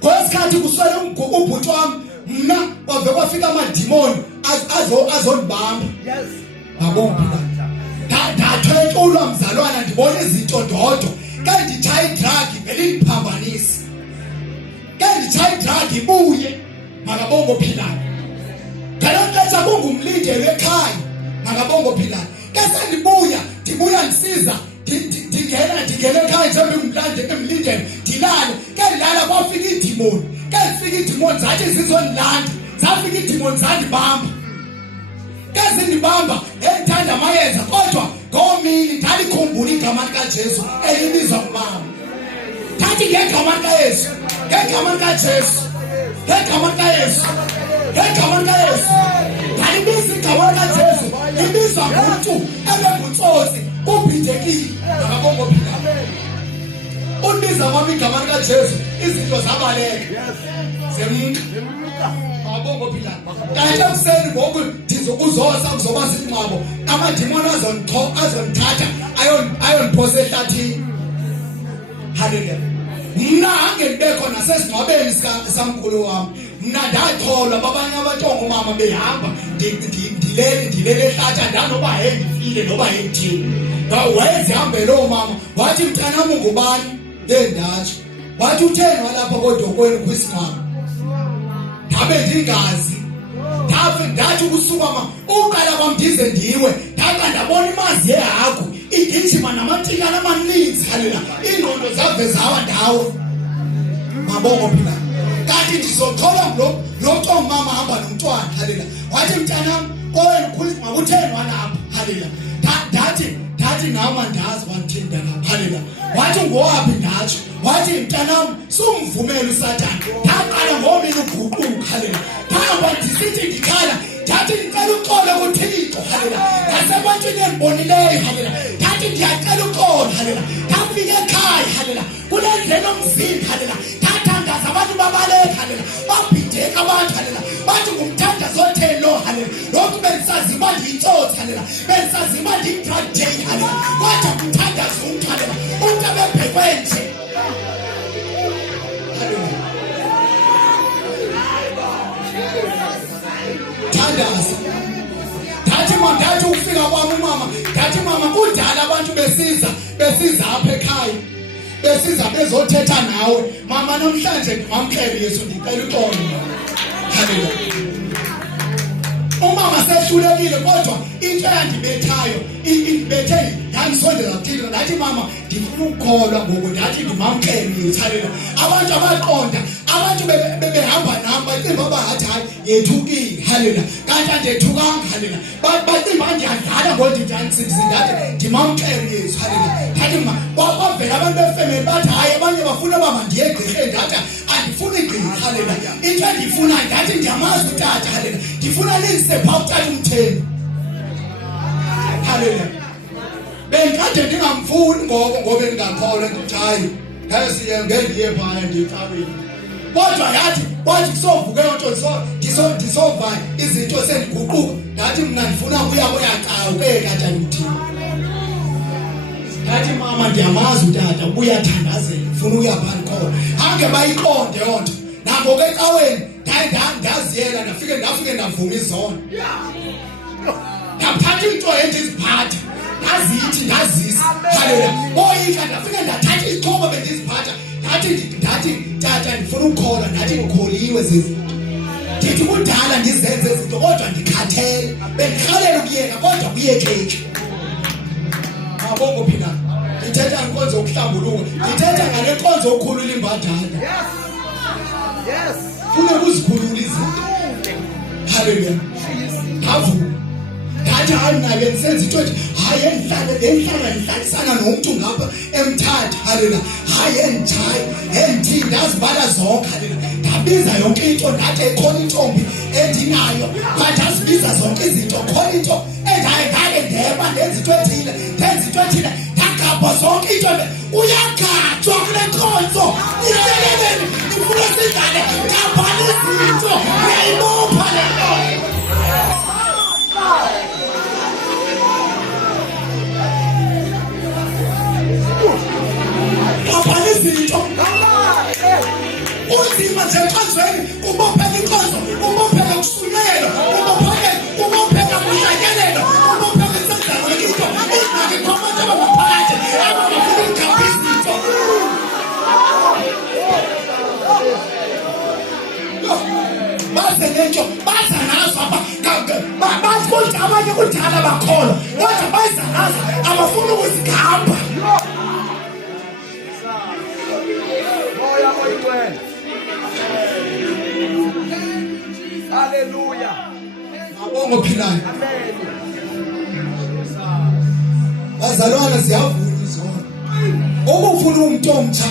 kwesikhathi kuswele ubhuti wami mna kwave kwafika amadimoni azondibamba yes ngabonga ndathweculwa mzalwana ndibona izinto ndodo kanti nditshaya drug vele indiphambanisi kanti nditshaya drug ibuye makabongo philana ngalonto kungumlindelo ekhaya makabongo philana ndibuya ndisiza ndingena ekhaya njengoba emlindelo ndilale kendilala kwafika idimoni zathi zizondilanda zafika idimoni zandibamba kazindibamba endithanda amayeza kodwa ngomini ndalikhumbula igama likaJesu elibizwa ngumama thathi ngegama likaYesu ngalibiza igama likaJesu libizwa ngumuntu ebengutsotsi ubhidekile ngabongo phila unibiza kwami igama likaJesu izinto zabaleka zemka ngabongo phila kanti ekuseni ngoku ndizokuzosa kuzoba singcwabo amadimoni azondithatha ayondiphosa ehlathini haleluya mna angenibekho nasesingcwabeni samkhulu wami mna ndatholwa babanye abatongo mama behamba ndilele ehlathini ndanoba ndifile noba ndithini ngawenze hambe lo mama wathi mntanami ngubani ndendatsho wathi utheni walapha kodokweni kwisingcwabo ngabe ndingazi ndathi ukusuka uqala kwamdize ndiwe ndaqa ndabona imazi yehagu igijima namatikana amaninzi haleluya ingqondo zave zawa ndawo mabongo phila kanti ndizothola lo mama hamba nomntwana haleluya wathi mntanami kowekhulu makutheni walapha haleluya ndathi nama ndazi wanithinda lapha haleluya wathi ngowaphi ndatsho wathi mntanami sumvumela uSathane ndaqala ngomini uguquka haleluya hamba ndisithi ngikhala ndathi ngicela uxolo kuThixo haleluya ngasekwantshini engibonileyo haleluya ndathi ngiyacela uxolo haleluya ngafika ekhaya haleluya kulendlela omzimba haleluya ndathandaza abantu babaleka haleluya babhideka abantu haleluya bathi ngumthandazo otheni lo haleluya lokhu bensazima ndiyitsotsi haleluya bensazima ndiyidrug day haleluya kodwa ngumthandazo umntu haleluya umntu abebhekwe nje ngiyathandaza. Ndathi ukufika kwami umama, ndathi mama kudala abantu besiza apha ekhaya. Besiza bezothetha nawe. Mama namhlanje ngimamkele Yesu ngicela uxolo. Hallelujah. Umama sehlulekile kodwa into eyandibethayo indibethe yangisondela kuthina ndathi mama ndifuna ukukholwa ngoku ndathi ngimamkele Yesu. Hallelujah. Abantu abaqonda abantu bebehamba nami bacinga babathi hayi yethukile. Hallelujah. Kanti andethukanga. Hallelujah. Bacinga ndiyadlala ngokuthi ndathi ngimamkele Yesu. Hallelujah. Ndathi kwavela abantu befemeli bathi hayi abanye bafuna baba ndiye egqirheni ndathi andifuni igqirha. Hallelujah. Into endifuna ndathi ndiyamazi utata. Hallelujah. Ndifuna nisepha utata umtheni. Hallelujah. Bengikade ndingamfuni ngoba ndingakholwa ndithi hayi ngesiye ngendiye phaya ndicabile. Kodwa wathi kusovuke yonto ndisova izinto sendiguquka ndathi mna ndifuna kuyacawe kanjani uthini. Ndathi mama ndiyamazi utata uyathandazela ufuna uyaphani khona hange bayiqonde yonto nangoku ecaweni ndaziyela ndafike ndavuma izono. Ndaphatha into endiziphatha ndazithi ndazisa. Hallelujah. Boyika ndafike ndathatha isixhobo bendiziphatha ndathi tata ndifuna ukukholwa ndathi ndikholiwe zizi. Ndithi kudala ndizenze izinto kodwa ndikhathele bendikhalela ukuyeka kodwa kuyekeki. Mabongo phila ndithetha inkonzo yokuhlambuluka ndithetha ngale nkonzo yokukhulula imbadala. Yes. Funa ukuzikhulula izinto. Hallelujah. Ndavuma ndathi hayi naye ngisenza into ethi hayi endihlalisana nomuntu ngapha emthatha. Hallelujah. Hayi endithi ndazibala zonke. Hallelujah. Ndabiza yonke into ndathi ikhona intombi endinayo ndazibiza zonke izinto khona into engake ndeba ndenza into ethile ndagabha zonke into uyagadwa kule nkonzo iseleleni ifuna singane ngabhala izinto uyayibopha le nto. Ngabhala izinto unzima nje enkonzweni ubophela inkonzo ubophela kusunyelwa ubophela kuhlakelelwa ubophela isenzalo into ingaki kwabantu abaphakathi abafuna ukugabha izinto. Baze nento baza nazo bazi ukuthi abanye kudala bakholwa kodwa baza nazo abafuna ukuzigabha. Hallelujah. Mabongo philayo. Bazalwana siyavuna izona. Uma ufuna umuntu omtsha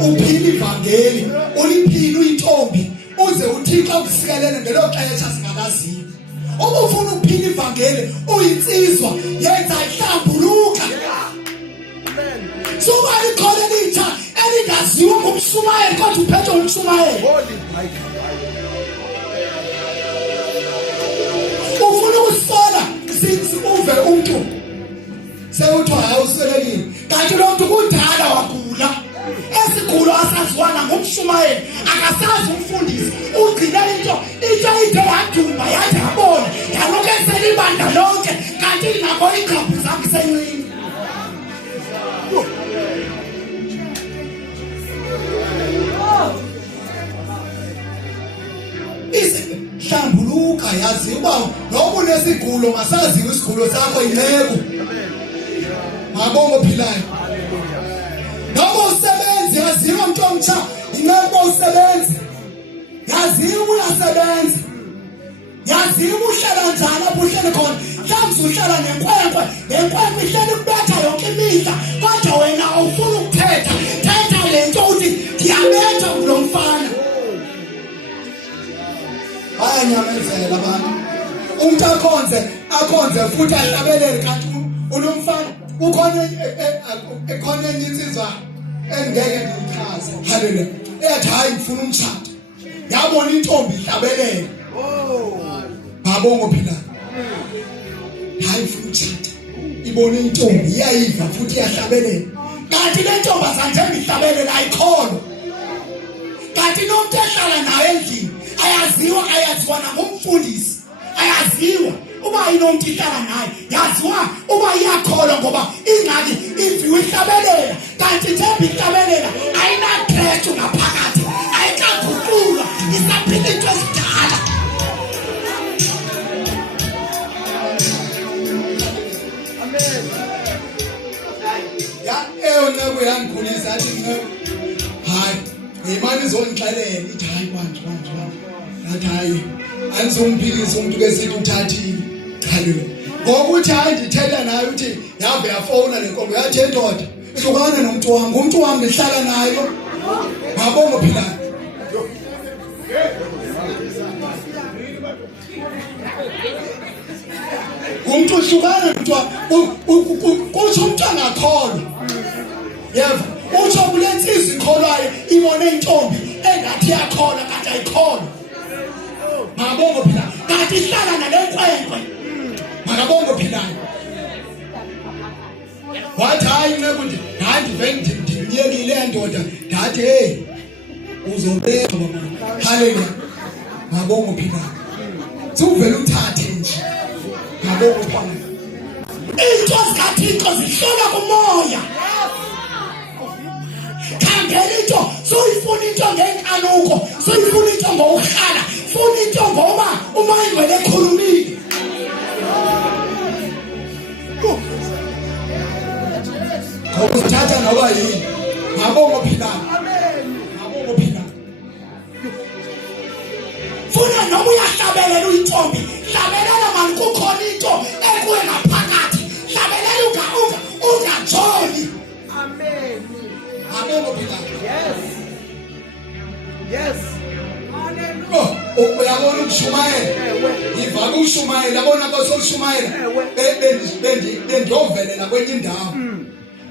uphila ivangeli, uliphila uyintombi uze uThixo ukusikelele ngelo xesha singakazivi. Uma ufuna ukuphila ivangeli uyinsizwa yenza ihlambuluka. Suba ikhole litha elingaziwa ngumshumayeli kodwa uphethe umshumayeli. Ufuna ukusola uve umuntu sewuthiwa hayi uswelekile kanti lo muntu kudala wagula. Esigulo asaziwana ngumshumayeli akasazi umfundisi ugcina into ide yaduma yathi yabona yalokesela ibandla lonke kanti nako iqhabu zakhe sencini. Hlambuluka yazi uba noba unesigulo masaziwe isigulo sakho imeko. Mabongo philayo. Noba usebenzi yaziwe umuntu omtsha imeko usebenzi. Yaziwe uyasebenza. Yaziwe uhlala njani apho uhleli khona. Mhlawumbe uhlala nenkwenkwe ihleli kubetha yonke imihla kodwa wena awufuni ukuthetha. Thetha lento uthi ngiyabetha kulo mfana. Bayanyamezela abantu. Umuntu akhonze futhi ahlabelele kanti unomfana ukhona ekhona insizwa engeke ngichaze. Hallelujah. Eyathi hayi ngifuna umtshado. Yabona intombi ihlabelele. Babongo phila. Hayi ngifuna umtshado. Ibona intombi iyayiva futhi iyahlabelele. Kanti le ntombazana njengohlabelele ayikholwa. Kanti nomuntu ehlala naye endlini ayaziwa nangumfundisi, ayaziwa uba inomuntu ihlala naye, yaziwa uba iyakholwa ngoba ingxaki iviwe ihlabelela, kanti themba ihlabelela ayinakrestu ngaphakathi, ayikaguqulwa, isaphila into ezidala. Nceku yangikhulisa athi Nceku, hayi ngimane izongixelela ithi hayi manje ngathi hayi anizomphikisa umuntu ke sithi uthathile, chalelo ngokuthi hayi ndithetha naye uthi yave yafona le nkonzo yathi endoda hlukana nomuntu wami, ngumuntu wami ngihlala naye, ngabonga philana. Umuntu uhlukana nomuntu kuthi umuntu angakholwa, yeva uthi kulenza izikholwayo ibone intombi engathi yakholwa kanti ayikholwa, ngabonga philana, kanti ihlala nale nkwenkwe, ngabonga philana. Wathi hayi Nceku ngathi ndimyekile ndoda, ngathi hey uzobeka mama, haleluya, ngabonga philana. Suvela uthathe nje, ngabonga philana. Into zikaThixo zihlola kumoya. Khangela into, soyifuna into ngenkanuko, soyifuna into ngokuhlala, funa into ngoba uma ingwele ekhulumile. Ngokuthatha noba yini, ngabonga philana, ngabonga philana. Funa noma uyahlabelela uyintombi, hlabelela manje kukhona into ekuwe ngaphakathi, hlabelela ungajoli. Amen. Ngabonga philana. Yes. Uyabona ukushumayela, ngivaka ukushumayela, yabona kosokushumayela bendiyovelela kwenye indawo,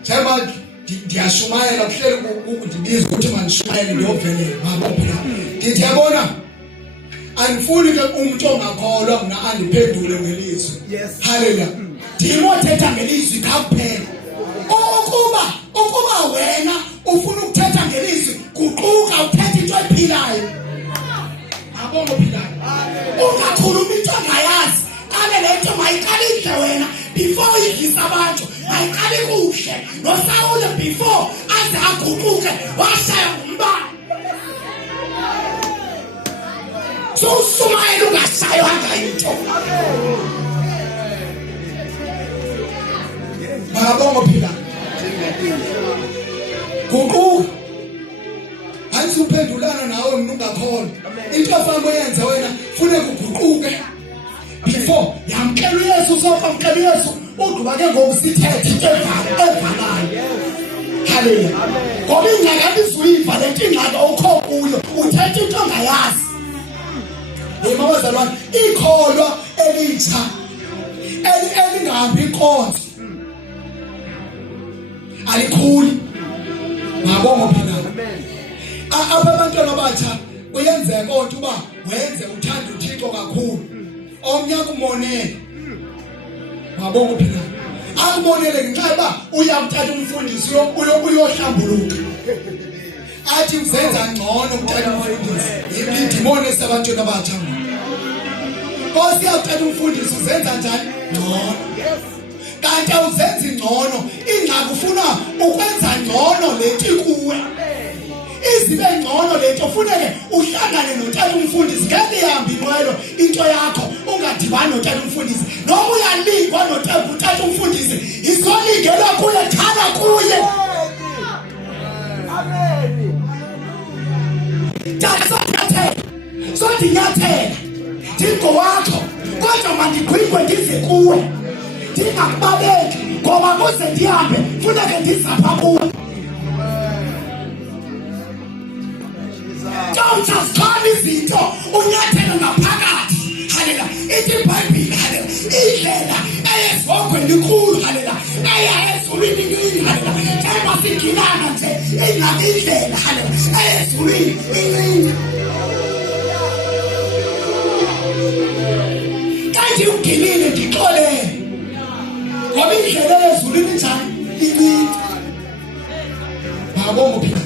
njengoba ndiyashumayela kuhleli kundibiza ukuthi mandishumayele ndiyovelela, ngabona phela ndithi yabona andifuni ke umuntu ongakholwa mna andiphendule ngelizwi. Haleluya. Ndimothetha ngelizwi kakuphela. Ukuba wena ufuna ukuthetha ngelizwi, guquka uthethe into ephilayo. Ngabonga philana. Ungakhuluma into ongayazi, ane lento mayiqalise wena before idlisa abantu, mayiqali kuhle. NoSawule before aze aguquke washaya umbane. So usumayela ungashaywa into. Ngabonga philana. Guquka. Anzi uphendulana nawe umuntu ungakholwa. Into afana oyenza wena fune kuguquke. Before yamkela uYesu, sokwamkela uYesu, udluba ke ngokusithethe into evalayo. Haleluya. Ngoba ingxaki izuyiva lento ingxaki awukho kuyo, uthethe into ongayazi. Yema bazalwane, ikholwa elitsha elingahambi inkonzo alikhuli. Ngabonga philana. Abantwana abatsha uyenzeka kodwa uba wenze uthanda uThixo kakhulu, omnye akumonele. Ngabonga philana. Akubonele ngenxa yoba uyamthatha umfundisi uyohlambuluka, athi uzenza ngcono ukuthatha umfundisi. Idimoni esabantwana abatsha, Nkosi yakuthatha umfundisi uzenza njani ngcono, kanti awuzenzi ngcono. Ingxaki ufuna ukwenza ngcono leti kuwe, izibe ngcono lento. Funeke uhlangane notata umfundisi, ngeke ihambe inqwelo into yakho ungadibani notata umfundisi. Noma uyalingwa notata umfundisi, izolingelwa kuye, khala kuye. Amen. Tasothathela, sondinyathela Thixo wakho, kodwa mandigwigwe ndize kuwe, ndingakubabeki, ngoba kuze ndihambe funeke ndizapha kuwe. Don't just call izinto unyathelo ngaphakathi. Haleluya. Ithi iBhayibheli, haleluya, indlela eyesogweni inkulu, haleluya, eya ezulwini incinci, haleluya. Njengoba sigilana nje, ingxaki indlela, haleluya, eyezulwini incinci. Kanti ugilile ndixolele, ngoba indlela eyezulwini njani incinci. Ngabonga phela.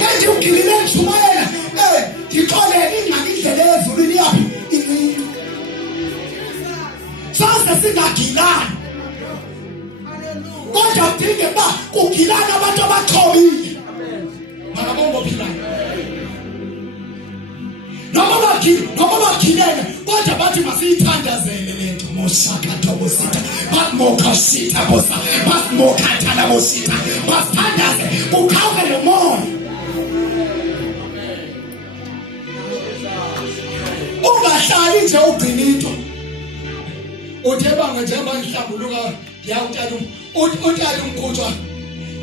Kanti ugilile ngishumayela, ndixolele. soze singagilani kodwa kudinge ba kugilana abantu abaxhobile makabongo philana noma bagilene kodwa bathi masiyithandazele lento moshaka bosita bamoka sita bosa bamoka thala bosita basithandaze kukhawuke lo moya ungahlali nje ugcina into uthebanga njengoba ngihlambuluka ngiyawuthatha uthatha umkhutshwa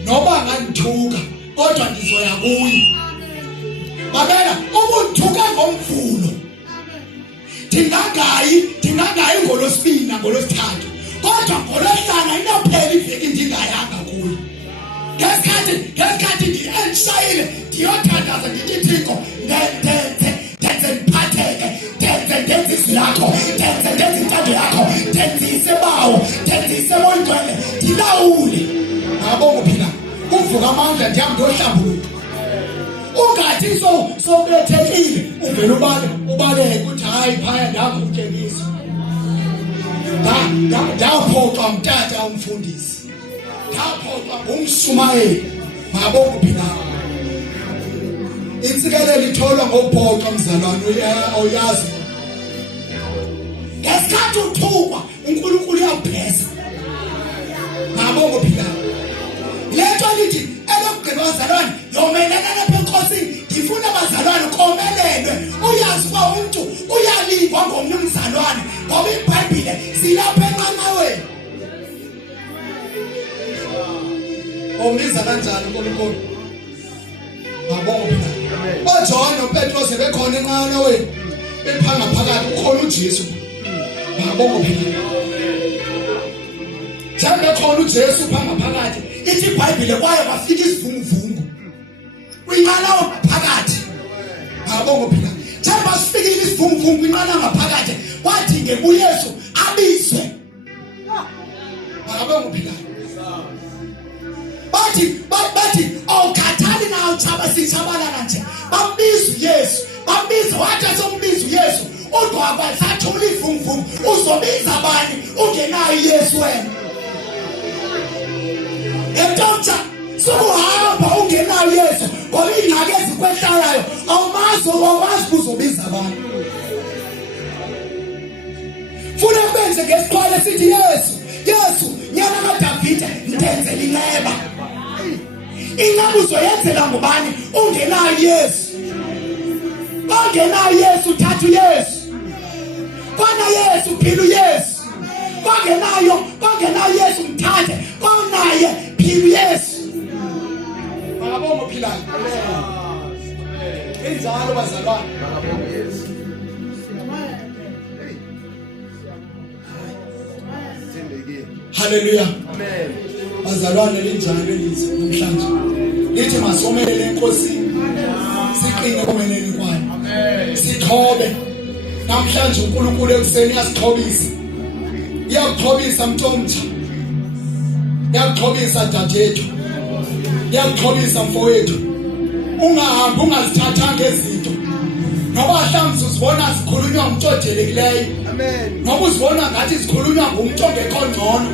noba nganthuka kodwa ngizoya kuye babela ukuthuka ngomvulo ndingangayi ngolosibini ngolosithathu kodwa ngolosihlanu inophela iveki ndingayanga kuyo ngesikhathi ndiyeshayile ndiyothandaza ndithi Thixo ndenze ndiphatheke ndenze izwi lakho ndenze intando yakho ndenze bawo ndenze moyingcwele ndilawule ngabonga phila kuvuka amandla ndiyahlambuluka ungathi sobethekile uvela ubaleke ukuthi hayi phaya ndakutshengisa ndaphoxwa umtata umfundisi ndaphoxwa ngumshumayeli ngabonga phila insikelelo itholwa ngophoxwa mzalwane uyazi ngesikhathi uthukwa uNkulunkulu uyawupheza ngabonga phila lento lithi elokugqiba bazalwane yomelana lapha enkosini ngifuna abazalwane komelelwe uyazi kwa umuntu uyalingwa ngomunye umzalwane ngoba iBhayibheli silapha enqanaweni omiza kanjani uNkulunkulu ngabonga phela oJohn noPetros bekhona enqanaweni bephanga phakathi ukhona uJesu ngabonga phela jambe khona uJesu phanga phakathi ithi iBhayibheli kwaye bafika isivunguvungu kwinqanawa phakathi ngabonga phela jambe basifikile isivunguvungu kwinqanawa ngaphakathi kwathi ngebuyesu abizwe ngabonga phela bathi awukhathali na uchaba sichabalana nje bambiza uYesu bambiza wathi asombiza uYesu udwaba sathula ivunguvungu uzobiza abani ungenayo uYesu wena Entoncha sokuhamba ungenayo Yesu ngoba ingxaki ezikwehlayo awumazi kuzobiza abantu funa benze ngesikhwele sithi Yesu nyana kaDavide ndenzele inxeba ingabe uzoyenzela ngubani ungenayo Yesu ongenayo Yesu thathu Yesu kona Yesu philu Yesu kongenayo Yesu mthathe konaye philu Yesu ngabonga philana inzalo bazalwane ngabonga Yesu haleluya amen bazalwane linjani lithi namhlanje lithi masomele enkosini siqine kumeneni kwayo amen sithobe namhlanje uNkulunkulu ekuseni yasithobisa yakuthobisa mntomtsha yakuthobisa dadethu yakuthobisa mfowethu ungahambi ungazithathanga izinto noba mhlawumbe uzibona zikhulunywa umuntu odelekileyo amen noba uzibona ngathi zikhulunywa ngumuntu ongekho ngcono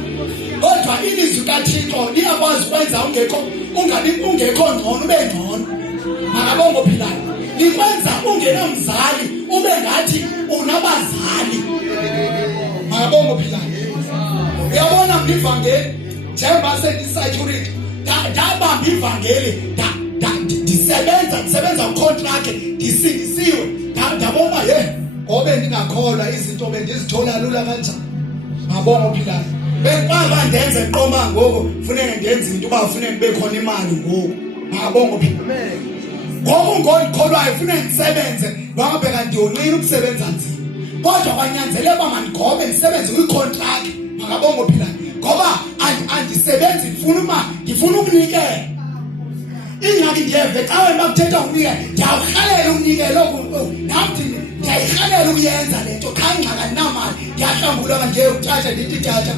kodwa ilizwi kaThixo liyakwazi ukwenza ungekho ngcono ube ngcono makabongo philana likwenza ungenamzali ube ngathi unabazali makabongo philana uyabona ngivangeli njengoba sendisayithulile ndabamba ivangeli ndisebenza ucontract ngisindisiwe ndabona ngobe ndingakholwa izinto bendizithola lula kanjani ngabonga philana bengaba ndenze nqoma ngoku kufanele ndenze into uba kufanele kube khona imali ngoku ngabonga philana ngoku ngikholwayo kufanele ndisebenze ngoba kanti ndiyonqina ukusebenza nzima kodwa kwanyanzeleka uba mandigobe ndisebenze kwicontract ngabonga philana ngoba andisebenzi ngifuna ukunikela ingaki ndiyeve xa wena bakuthetha ukunikela ndiyawurhalela ukunikela namthi ndiyayirhalela ukuyenza lento khangxaka namali ndiyahlambuluka nje ukuthatha ndithi tata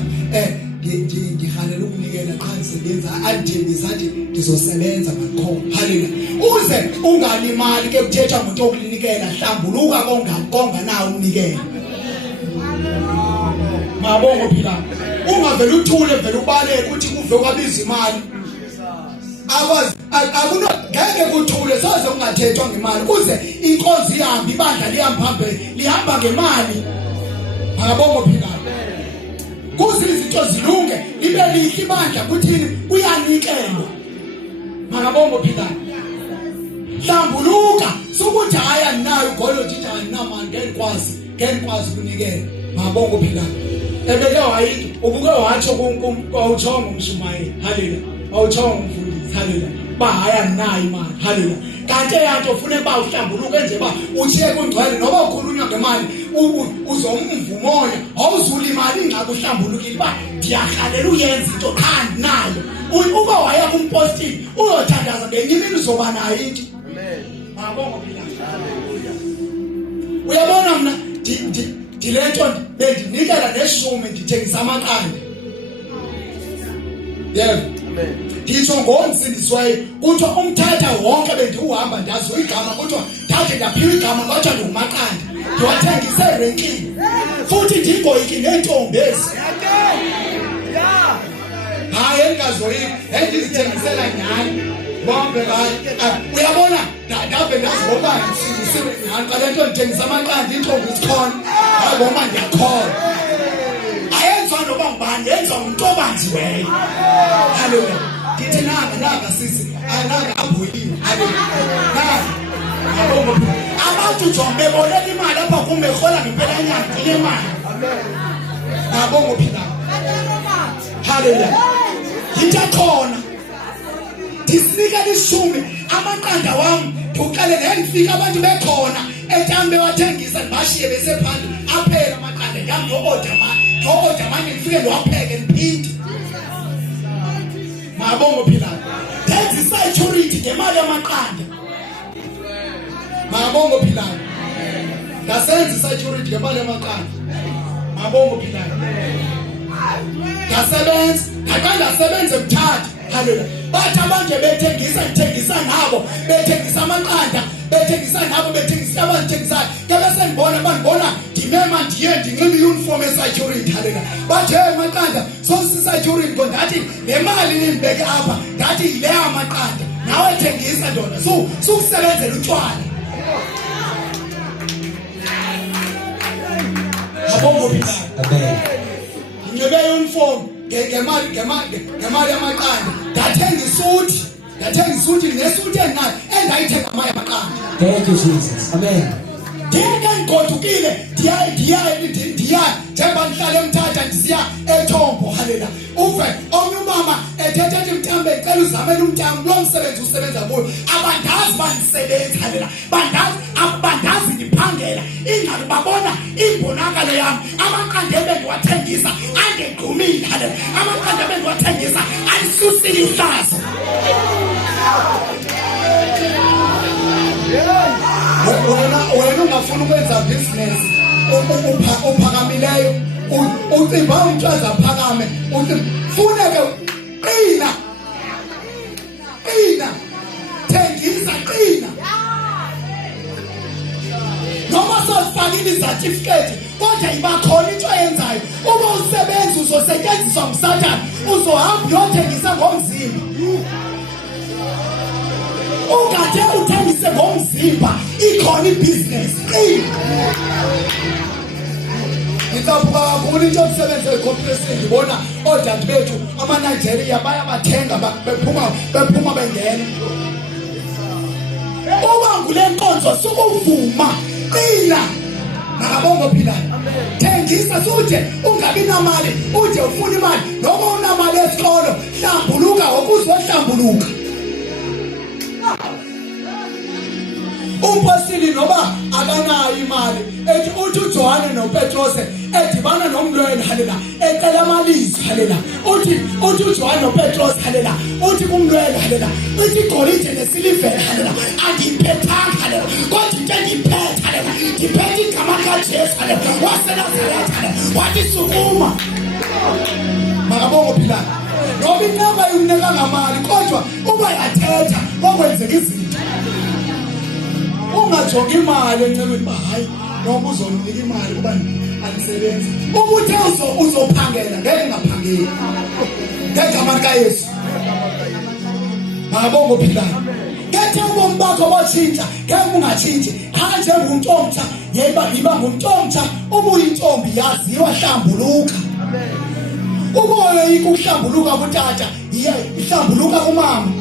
ngihalela ukunikela qha ngisebenza andithembisa athi ngizosebenza ngakho haleluya uze ungalimali ke kuthetha umuntu okunikela hlambuluka konganawo ukunikela Mabongo phila. Ungavela uthule vele ubaleke ukuthi kuve kwabiza imali. Akwazi akuno ngeke kuthule soze ungathethwa ngemali kuze inkonzo ihambe ibandla lihamba ngemali. Mabongo phila. Kuze izinto zilunge libe lihle ibandla kuthini kuyanikelwa. Makabongo phila. Hlambuluka sokuthi haya nayo golo thithi ayinamani ngenkwazi kunikela. Makabongo phila. Ebeke wayithi ubuke watsho kwawuthonga umshumayeli. Haleluya. Awuthonga umfundisi. Haleluya. Bahaya nayo imali. Haleluya. Kanti eyanto ufune ba uhlambuluka enje ba uchiye kungcwele noba ukhulunywa ngemali uzomvumoya awuzula imali ingaka uhlambulukile ba ndiyahalela uyenza into khandi nayo uba waya kumpostini uyothandaza ngenye imini uzoba nayo into. Amen. Mabongo phila. Haleluya. Uyabona mina dilento bendinikela neshumi ndithengisa amaqanda. Yebo. Amen. Nditsho ngomsindiswayo kuthiwa umthatha wonke bendiuhamba ndazi igama kuthiwa thathe ndaphiwa igama kwatsha ndingumaqanda ndiwathengise erenkini futhi ndingoyiki neentombi ezi. Hayi engazoyiki endizithengisela nyhani bonke hayi. Uyabona ndave ndaziboba ndisindisiwe nyhani kale nto ndithengisa amaqanda iintombi zikhona hayi boma ndiyakhola. Ayenzwa noba ngubani yenziwa ngumntu obanziweyo. Haleluya. Ndithi nanga sisi nanga abuyiwe. Haleluya. Mabongo phila. Abantu jombe boleka imali apha kumbe khola ngempela nyanga kule mali. Amen. Mabongo phila. Haleluya. Ngitakhona ndisinika lishumi amaqanda wami ndiqale ngifika abantu bekhona etambe wathengisa bashiye besephandle aphela amaqanda yami no-order manje ngifike ndiwapheke ndiphinde. Mabongo phila. Ndenza i-security ngemali yamaqanda. Mabongo phila. Ngasenza i-security ngemali yamaqanda. Mabongo phila. Ngasebenza ngasebenza ebuthanda. Haleluya. Bathi abantu bethengisa nabo bethengisa amaqanda bethengisa nabo bethengisa abanthengisayo kebese ngibona ndimema ndiye ndinxibe iuniform ye-security. Haleluya. Bathi hey maqanda sosisecurity kodwa ndathi le mali nibeke apha ndathi yile amaqanda nawe thengisa ndona sukusebenzela utshwala. Mabongo phila. Amen. Ngibe uniform ngemali yamaqanda ndathenga isuthi nesuthi enayo endayithenga amanye amaqanda. Thank you Jesus. Amen. Ndike ngigodukile ndiya njengoba ndihlale emthatha ndisiya eThombo. Haleluya. Uve omnye umama ethethe mthambe ecela uzamele umthambo lo msebenzi usebenza kuyo abandazi bandisebenza. Haleluya. Bandazi ndiphangela ingabe babona imbonakalo yami amaqanda ebendiwathengisa angegqumile. Haleluya. Amaqanda ebendiwathengisa alisusile ihlazo. Wena ungafuna ukwenza business uphakamileyo ucimba umntwazi aphakame funeke qina thengisa qina noma sofakile izatifiketi kodwa ibakhona into eyenzayo uma usebenza uzosetyenziswa ngumsathane uzohamba uyothengisa ngomzimba. Ungathe uthengise ngomzimba ikhona ibusiness. Ngithabuka kakhulu into yokusebenza ecorporation ngibona odade bethu amaNigeria bayabathenga bephuma bengena. Uma ngule nkonzo sokuvuma qina. Makabongo phila. Thengisa suthe ungabi namali uje ufuna imali noma unamali esikolo hlambuluka ukuzohlambuluka. Umpostili noba akanayo imali ethi uthi uJohane noPetrose edibana nomlweni. Haleluya. Ecela amalizwi. Haleluya. Uthi uJohane noPetrose. Haleluya. Uthi kumlweni. Haleluya. Uthi igolide nesilivere. Haleluya. Angiphethanga. Haleluya. Kodwa into engiphethe. Haleluya. Ngiphethe igama likaJesu. Haleluya. WaseNazaretha. Haleluya. Wathi sukuma. Makabongo phila. Ngoba inqaba yomneka ngamali kodwa uba yathetha okwenzeka izinto. Ungajongi imali encebeni hayi noma uzonika imali kuba anisebenzi ubuthe uzophangela ngeke ngaphangeli ngegama likaYesu makabongo philana kethe ubomi bakho botshintsha ngeke ungatshintshi kanje ngumuntu omtsha yiba ngumuntu omtsha ubuyintombi yaziwa hlambuluka uboye ikuhlambuluka kutata ihlambuluka kumama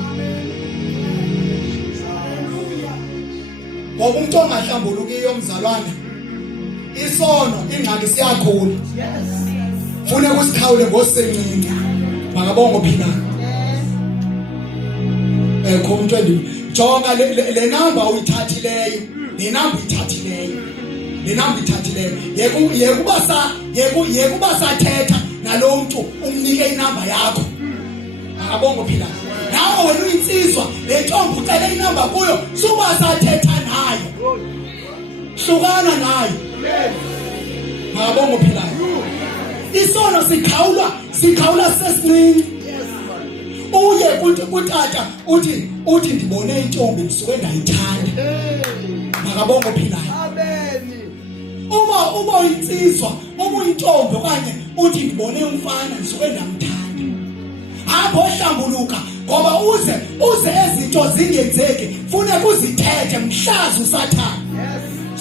ngoba umuntu ongahlambulukiyo umzalwane isono ingxaki siyakhula fune kusikhawule ngosencinci makabongo philana umuntu jonga le number uyithathileyo le number ithathileyo yekuba sathetha nalomuntu umnike inamba yakho akabongo philana nawe wena uyinsizwa le ntombi ucela inamba kuyo suba sathetha nayo hlukana nayo akabongo philana isono sikhawula sesiningi uye kutata uthi ndibone intombi ngisuke ndayithanda makabongo philana uma uyinsizwa uyintombi okanye uthi ndibone umfana ngisuke ndamthanda apho hlambuluka ngoba uze ezinto zingenzeki fune kuzithethe mhlazi usathana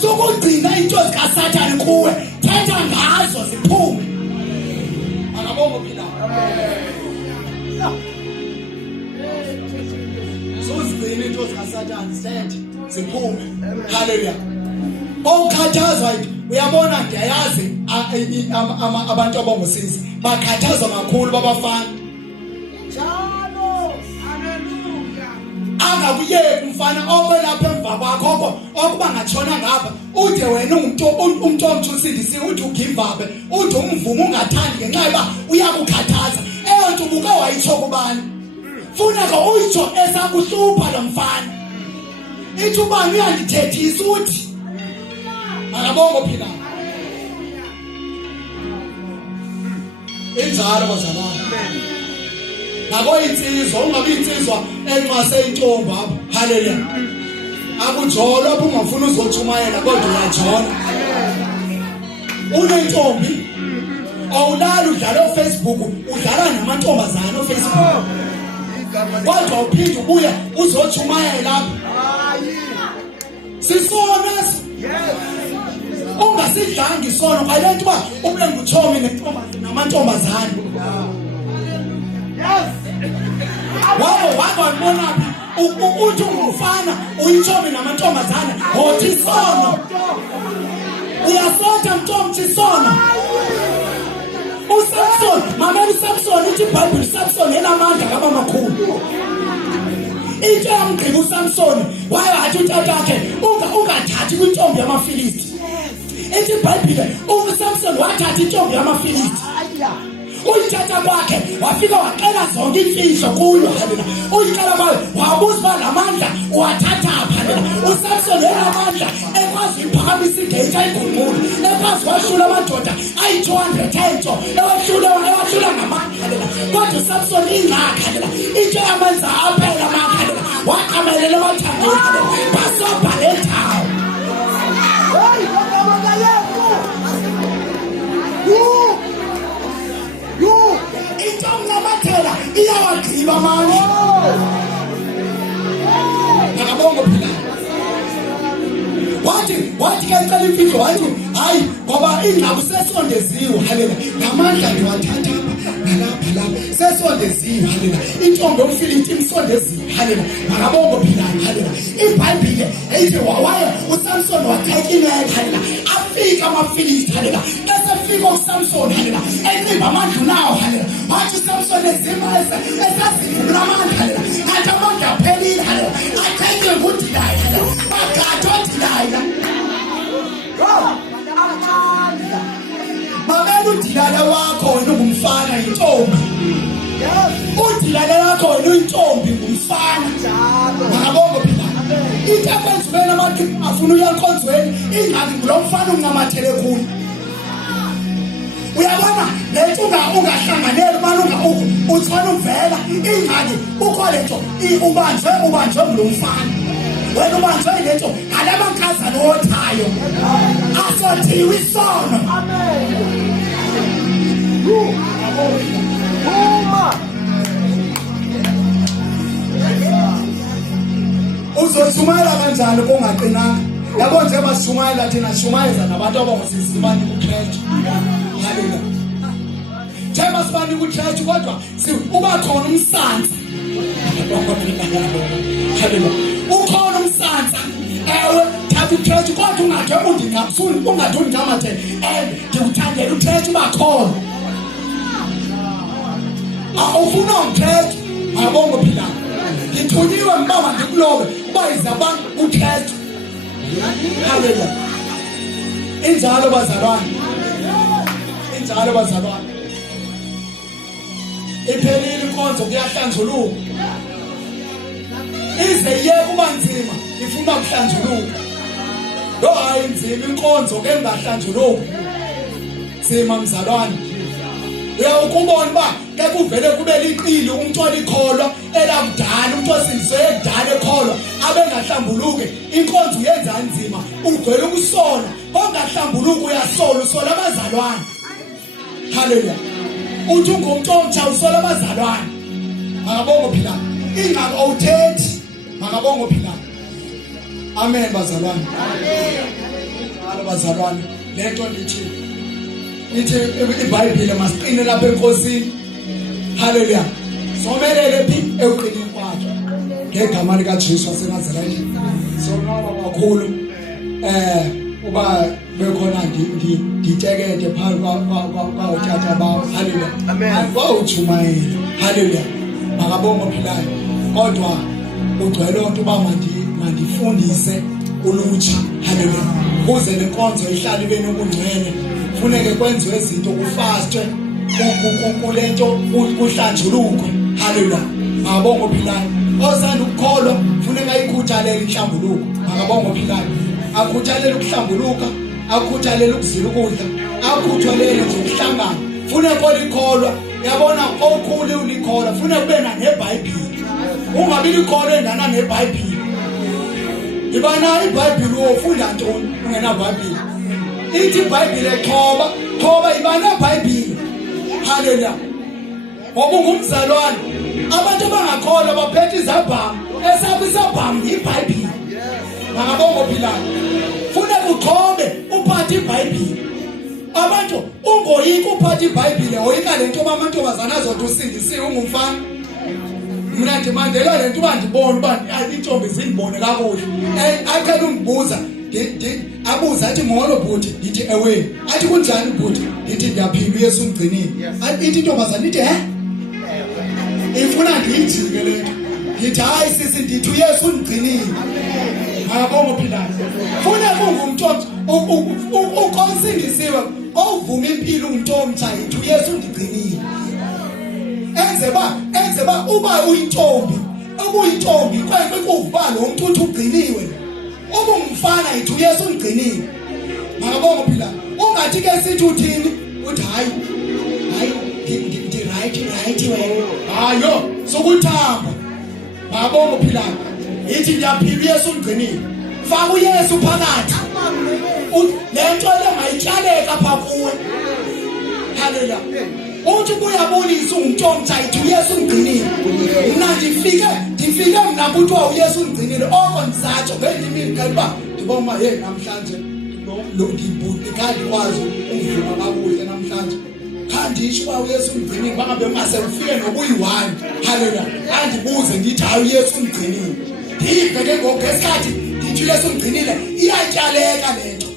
sokugcina into zikaSathane kuwe thetha ngazo ziphume akabongo philana sozigcina into zikaSathane sithethe ziphume haleluya okhathazwa uyabona ndiyayazi abantu abongosisi bakhathazwa kakhulu babafana njalo haleluya angakuyeki umfana okwelapha emva kwakho okuba ngatshona ngapha ude wena umuntu omtsha usindisiwe uthi ugive up uthi umvumo ungathandi ngenxa yoba uyakukhathaza eyo nto ubuke wayitsho kubani funeka uyitsho esakuhlupha lo mfana ithi ubani uyandithethisa uthi makabongo philana injalo bazalwane nako insizwa ungabe insizwa enxase intombi apha haleluya akujolo lapho ungafuna uzotshumayela kodwa uyajola unentombi awulali udlala uFacebook udlala namantombazana uFacebook kodwa uphinde ubuye uzotshumayela lapha sisona ungasidlanga isono kwalento ba ube nguthomi namantombazana wabona uthi ungumfana uyithomi namantombazana hothi isono uyasotha mntombi isono uSamson mama uSamson ithi iBhayibheli uSamson enamandla kaba makhulu into yamgqiba uSamson waye wathi utatakhe ungathathi kwintombi yamaFilisti ithi iBhayibheli uSamson wathatha intombi yamaFilisti uyithatha kwakhe wafika waqela zonke imfihlo kuyo haleluya uyicela kwayo wabuza ba lamandla uwathatha haleluya uSamson enamandla ekwazi uphakamisa igate ayigungula ekwazi washula amadoda ayi200 ento ewashula ngamandla haleluya kodwa uSamson ingakho haleluya into yamanza aphela amandla haleluya waqamelela abathandana haleluya basobha lethawo hey ngomama yethu intombi iyawagqiba amandla akabongo philana wathi ke icela imfihlo wathi hayi ngoba ingqabu sesondeziwe haleluya ngamandla ndiwathatha nalapha lapha sesondeziwe haleluya intombi yomfilisti imsondeziwe haleluya akabongo philana haleluya iBhayibheli eyithi waye uSamson wathatha inwele haleluya afika amaFilisti haleluya esefika uSamson haleluya enqimba amandla nawo haleluya wathi uSamson ezimasa esasivula amandla haleluya ngathi amandla aphelile haleluya athethe ngudilaya haleluya bagathi odilaya mamela udilala wakho wena ungumfana yintombi udilala wakho wena uyintombi ngumfana akabongo philana itakwenzweni abantu afuna uyankonzweni ingxaki ngulo mfana uncamathele kuyo uyabona lethu ungahlanganeli mana uthona uvela ingxaki ukho lento ubanjwe ngulo mfana wena ubanjwe lento alamankazana othayo asothiwe isono. Uzoshumayela kanjani kungaqinanga? Yabo nje bashumayela thina shumayeza nabantu abangosisi bani kuChurch. Haleluya. Njengoba sibani kuChurch kodwa uba khona umsansa. Haleluya. Ukhona umsansa. Ewe thatha uChurch kodwa ungathi undingabusuni ungathi ungamathe. Ngikuthandela uChurch uba khona. Awufuna uChurch abongo phila. Ngithunyiwe mbaba ngikulobe uba izabantu uChurch. Haleluya. Injalo bazalwane. Injalo bazalwane. Iphelile inkonzo kuyahlanjuluka. Ize yeke kuba nzima ifuna ukuhlanjuluka. Lo hayi nzima inkonzo ke ngahlanjuluka. Sima mzalwane. Uyakubona ba ke kuvele kube liqili umuntu olikholwa elakudala umuntu osindiswe ekudala ekholwa abengahlambuluke inkonzo uyenza nzima uvela ukusola ongahlambuluka uyasola usola abazalwane. Haleluya. Uthi ungumuntu omtsha usola abazalwane. Makabongo phila ingaka awuthethi makabongo phila. Amen bazalwane. Amen. Bazalwane lento lithi iBhayibheli masiqine lapha enkosini. Haleluya. Somelele phi ekuqineni kwakhe ngegama lika Jesu waseNazareth. Sonqaba kakhulu uba bekhona ngitekede phambi kwa uthatha bawo. Haleluya. Amen. Kwawujumayela. Haleluya. Makabongo philayo kodwa ugcwele onke uba mandifundise ulutsha. Haleluya. Kuze lenkonzo ihlale ibe nobungcwele kufuneke kwenziwe izinto kufastwe kulento kuhlanjulukwe. Haleluya. Makabongo philayo osanda ukukholwa kufuneka ikhuthalele inhlambuluko. Makabongo philayo akhuthalele ukuhlambuluka akhuthalele ukuzila ukudla akhuthalele nje ukuhlangana kufuneka olikholwa. Yabona okhulu ulikholwa kufuneka kube neBhayibheli. Ungabi likholwa endana neBhayibheli. Ibana iBhayibheli ufunda ntoni ungena Bhayibheli? Ithi iBhayibheli thoba ibana iBhayibheli. Haleluya. Ngoba ungumzalwane abantu abangakholwa baphethe izabhamu esabe isabhamu iBhayibheli. Makabongo philayo funeka uthobe uphathe iBhayibheli. Abantu ungoyika uphathe iBhayibheli oyika lento amantombazana azothi usindisiwe ungumfana. Mina ndimandela lento uba ndibone uba intombi zindibone kakuhle. Aqala ungibuza abuza athi molo bhuti ndithi ewe athi kunjani bhuti ndithi ndiyaphila uYesu ungcinile. Ithi intombazana ithi ifuna ndiyijike lento ndithi hayi sisi ndithi uYesu ungcinile. Makabongo philayo funeka ungumuntu ukonsindisiwe ovuma impilo umuntu omtsha yithi uYesu ungcinile. Enze ba uba uyintombi ubuyintombi kwekuvuba lo muntu uthi ugciniwe. Uma ungumfana yithi uYesu ungcinile. Makabongo philayo ungathi ke sithi uthini uthi hayi ndi right wena hayo sokuthamba. Makabongo philayo yithi ndiyaphila uYesu ungcinile. Faka uYesu phakathi lento le mayityaleka pha kuwe. Haleluya. Uthi kuyabonisa umuntu omtsha yithi uYesu ungcinile. Mina ndifike mina kuthiwa uYesu ungcinile oko ndisatsho ngendimi ngeliba ndiboma namhlanje lo ngibhuti kanti kwazi uvuma kakuhle namhlanje. Khandisho uba uYesu ungcinile bangabe mase ufike nokuyi-1. Haleluya. Andibuze ndithi hayi uYesu ungcinile. Ndive ke ngogesikhathi ndithi uYesu ungcinile iyatyaleka lento.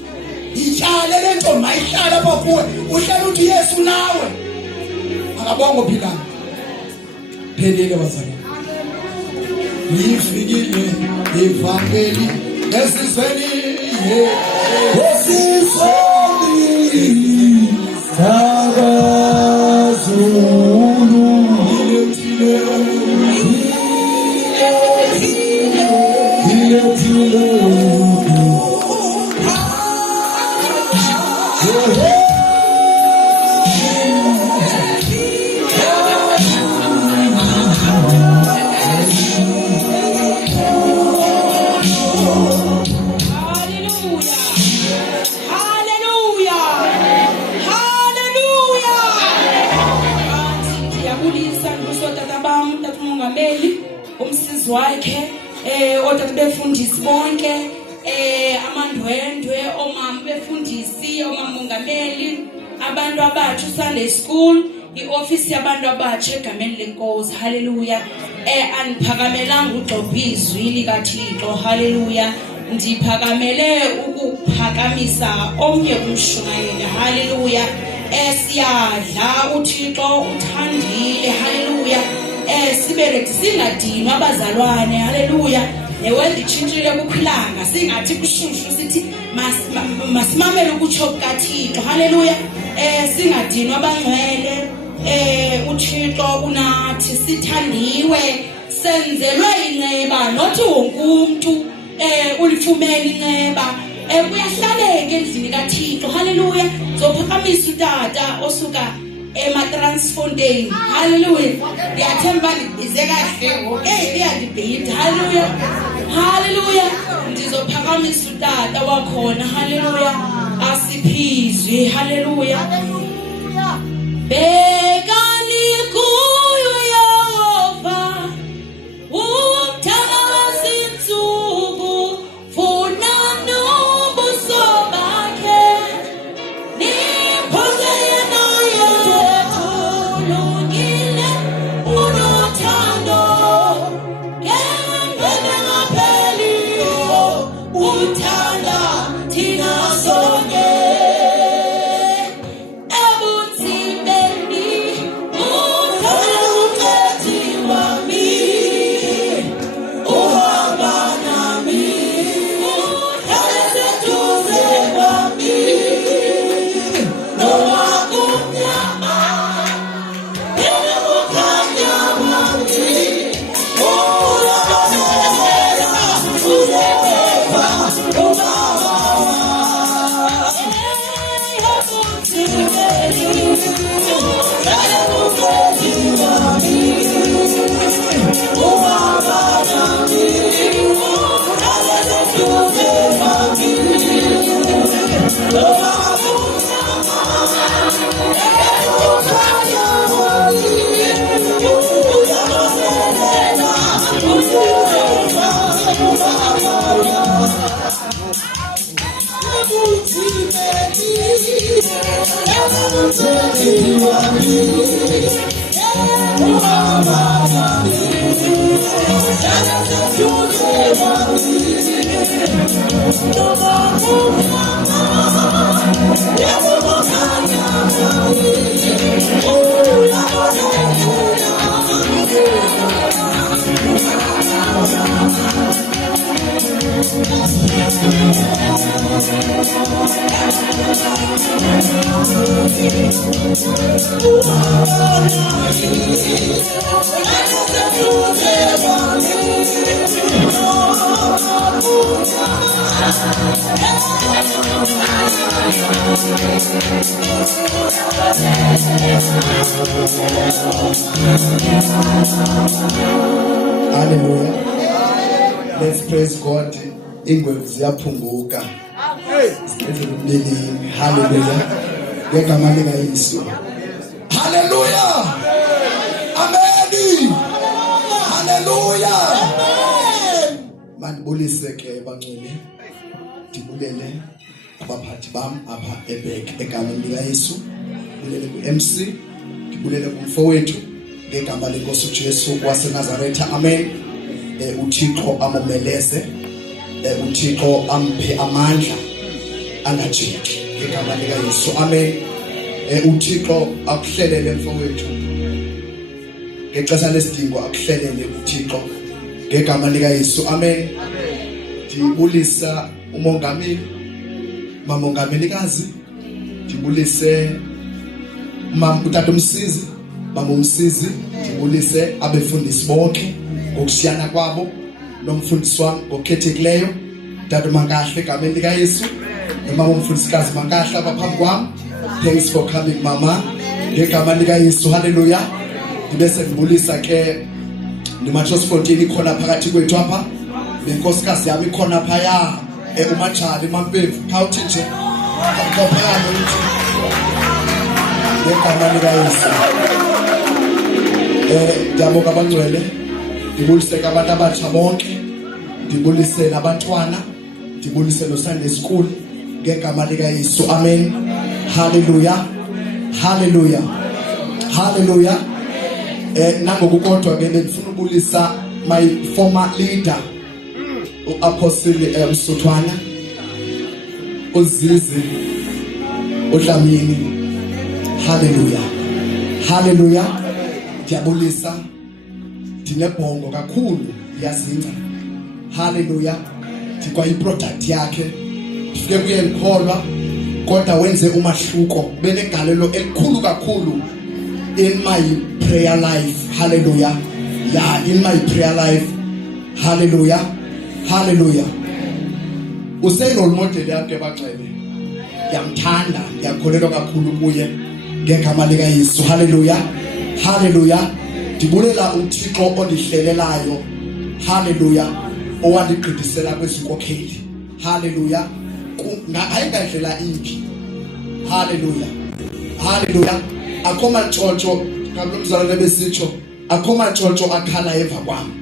Ityale lento mayihlala apha kuwe uhlala uthi uYesu nawe. Akabongo philayo. Phelile bazalwane. Lifikile ivangeli esizweni Zulu umsizi wakhe otata befundisi bonke amandwendwe omama befundisi omama mongameli abantu abatsha Sunday school ioffice yabantu abatsha egameni lenkosi haleluya aniphakamela ugxobizwi likaThixo haleluya ndiphakamele ukuphakamisa omnye umshumayeli haleluya siyadla uThixo uthandile haleluya sibe singadinwa abazalwane haleluya newendi itshintshile kukhilanga singathi kushushu sithi masimamele ukutsho kukaThixo haleluya singadinwa abangcwele uThixo unathi sithandiwe senzelwe inxeba nothi wonke umuntu ulifumene inxeba kuyahlaleka endlini kaThixo haleluya zophakamisa utata osuka Transfontein haleluya ndiyathemba ndibize kahle okay liyandibhida haleluya haleluya ndizophakamisa utata wakhona haleluya asiphizwe haleluya bekani kuyo Yehova umthana wazinsuku funa nobuso bakhe niphoze yena yethu lungile unothando ngempela ngapheliyo uthanda thina sonke Hallelujah. Let's praise God. Ingwevu ziyaphunguka. Hallelujah. Ngegama likaYesu. Hallelujah. Amen. Hallelujah. Mandibulise ke bangcwele. Ndibulele abaphathi bam apha eBek egameni likaYesu. Ndibulele kuMC. Ndibulele kumfowethu ngegama lenkosi uJesu waseNazaretha. Amen. uThixo amomeleze, uThixo amphe amandla angajiki ngegama likaYesu. Amen. uThixo akuhlelele mfowethu ngexesha lesidingo, akuhlelele uThixo ngegama likaYesu. Amen. Ndibulisa umongameli, mamongamelikazi, ndibulise utata umsizi, mama umsizi, ndibulise abefundisi bonke ngokushiyana kwabo, nomfundisi wami ngokukhethekileyo, tata Mankahle egameni likaYesu, nomama umfundisikazi Mankahle abaphambi kwami. Thanks for coming mama ngegama likaYesu. Hallelujah. Ndibese ndibulisa ke Transfontein ikhona phakathi kwethu apha, nenkosikazi yami ikhona phaya uMatshali Mampevu. Khawuthi nje kaphana uthi ngegama likaYesu. Ndiyabonga abangcwele Ndibulise abantu abatsha bonke, ndibulise nabantwana, ndibulise no Sunday school ngegama lika Yesu. Amen. Hallelujah. Hallelujah. Hallelujah. Nangokukodwa ke bendifuna ubulisa my former leader uApostle Msuthwana, uZizi, uDlamini. Hallelujah. Hallelujah. Ndiyabulisa, ndinebhongo kakhulu, ndiyazingca. Hallelujah. Ndikwa iproduct yakhe, ndifike kuye ndikholwa kodwa wenze umahluko, benegalelo elikhulu kakhulu in my prayer life. Hallelujah. Yeah, in my prayer life. Hallelujah. Hallelujah. Useyirole model yakhe baxele. Ndiyamthanda, ndiyakholelwa kakhulu kuye ngegama lika Yesu. Hallelujah. Hallelujah. Ndibulela uThixo ondihlelelayo. Hallelujah. Owandigqithisela kwezinkokheli. Hallelujah. Ayingandlela imphi. Hallelujah. Hallelujah. Akho mantshontsho ngamlomzalwane besitsho, akho mantshontsho akhala emva kwami.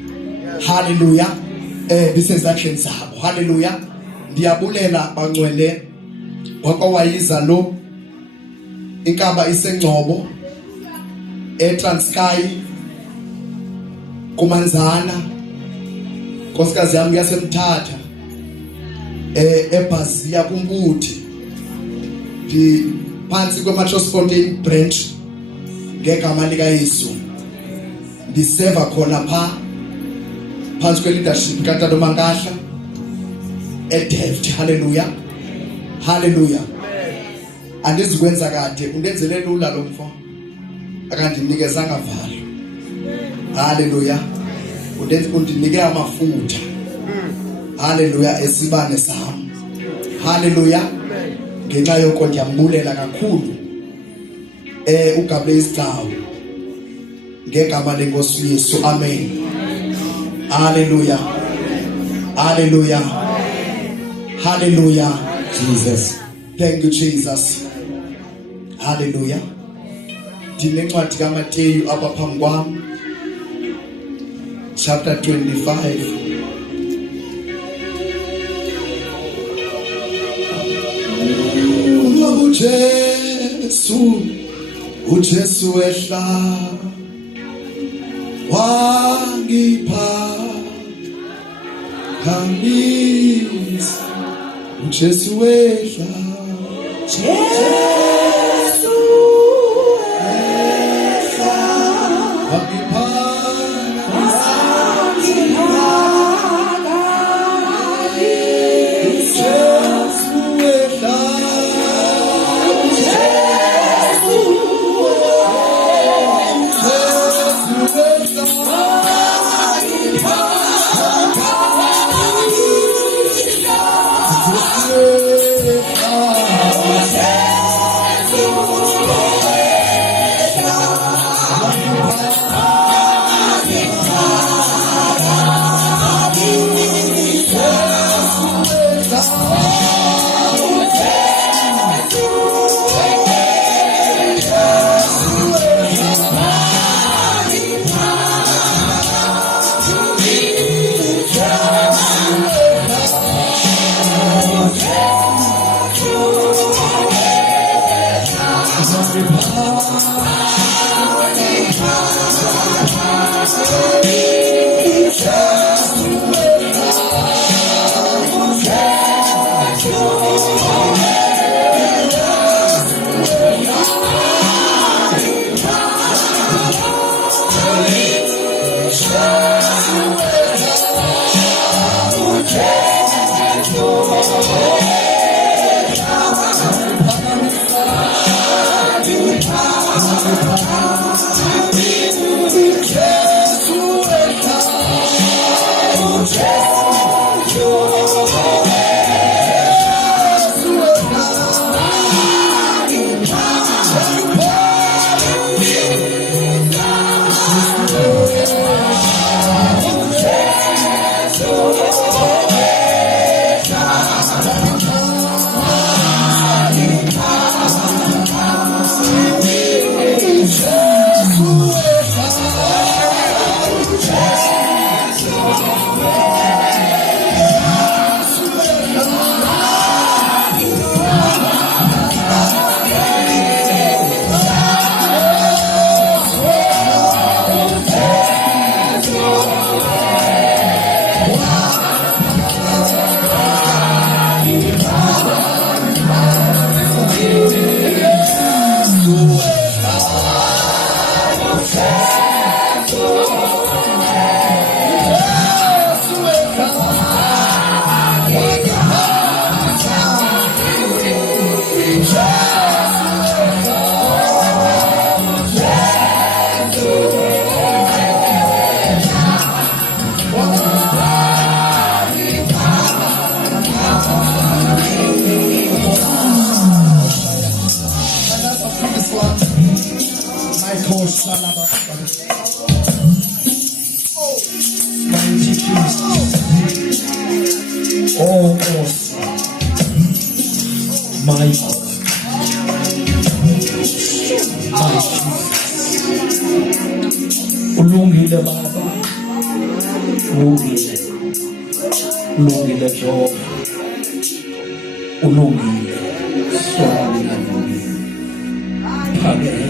Hallelujah. Bisezandleni zabo. Hallelujah. Ndiyabulela bangcwele wakwayiza lo inkaba iseNgcobo, eTranskei, kuManzana, nkosikazi yami yaseMthatha, eBhazia kuMbuthi, phansi kweMatrosfontein branch ngegama lika Yesu. Ndiseva khona phansi kwe-leadership kaTata Mankahla eDelft. Hallelujah. Hallelujah. Andizikwenza kade, undenzele lula lo mfo, akandinikezanga valo. Hallelujah. Undinike amafutha. Hallelujah. Esibane sami. Hallelujah. Ngenxa yoko ndiyambulela kakhulu uGabe Iscawu ngegama lenkosi Yesu. Amen. Hallelujah. Hallelujah. Hallelujah. Jesus. Thank you, Jesus. Hallelujah. Ndinencwadi kaMateyu apha phambi kwami, chapter 25. uJesu ehla wangipha kamisa, uJesu ehla, Jesu ehla wangipha Jesu Mighty Jesus. Oh, Nkosi. My God. My Jesus. Ulungile Baba. Ulungile. Ulungile Jehova. Ulungile. Solomina ulungile. Phakeme.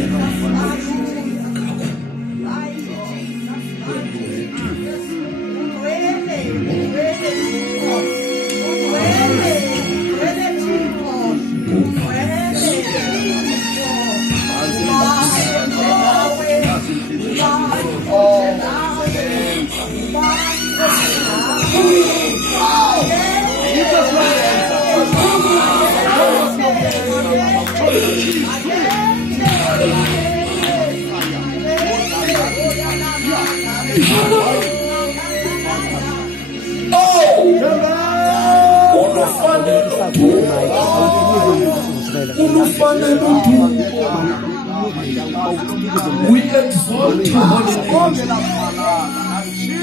We exalt you, holy name.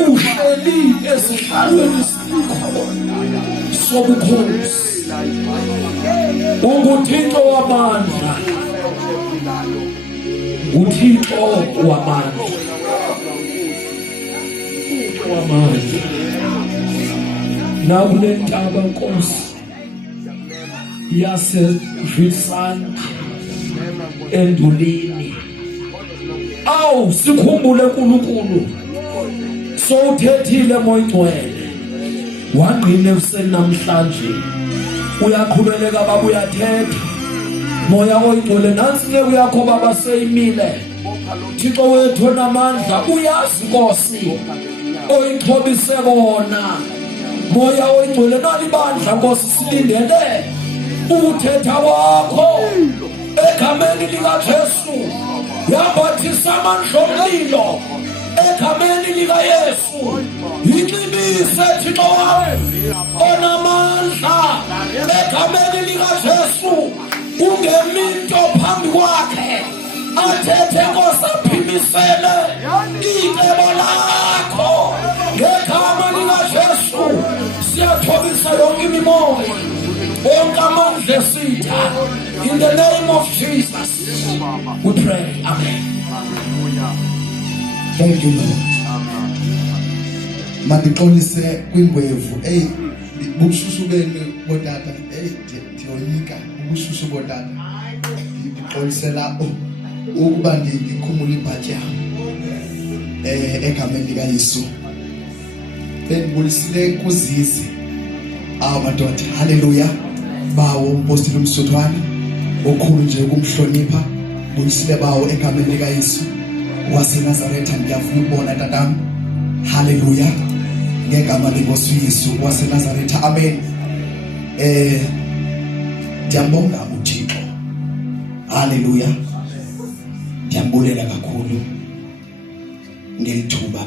Uhleli esihlalweni sakho sobukhosi. UnguThixo wamandla. UThixo wamandla. Wamandla. Nakule ntaba Nkosi yaseVisant endulini. Awu sikhumbule uNkulunkulu. Sowuthethile moya ngcwele. Wangqina ekuseni namhlanje. Uyaqhubeleka baba uyathetha. Moya oyingcwele nansi ke uyakho baba seyimile. Thixo wethu namandla uyazi Nkosi. Oyixhobise kona. Moya oyingcwele nalibandla Nkosi silindele ukuthetha kwakho egameni likaJesu. Yabathisa amandla omlilo egameni likaYesu. Yinqibise Thixo wawe onamandla egameni likaJesu. Ungeminto phambi kwakhe athethe Nkosi aphimisele icebo lakho ngegama likaJesu. Siyathobisa yonke imimoya wonke amandla esitha. In the name of Jesus we pray. Amen. Thank you Lord. Mandixolise kwingwevu. Bubushushu benu bodata. Ndiyoyika ubushushu bodata. Ndixolise lapho ukuba ndikhumula ibhatyi yami egameni likaYesu. Bendibulisile kuzizi madoda. Haleluya. Bawo umpostile umsuthwana okhulu nje ukumhlonipha. Bulisile bawo egameni likaYesu waseNazaretha. Ngiyafuna ukubona tatami. Haleluya. Ngegama lenkosi uYesu waseNazaretha. Amen. Ndiyambonga uThixo. Haleluya. Ndiyambulela kakhulu ngelithuba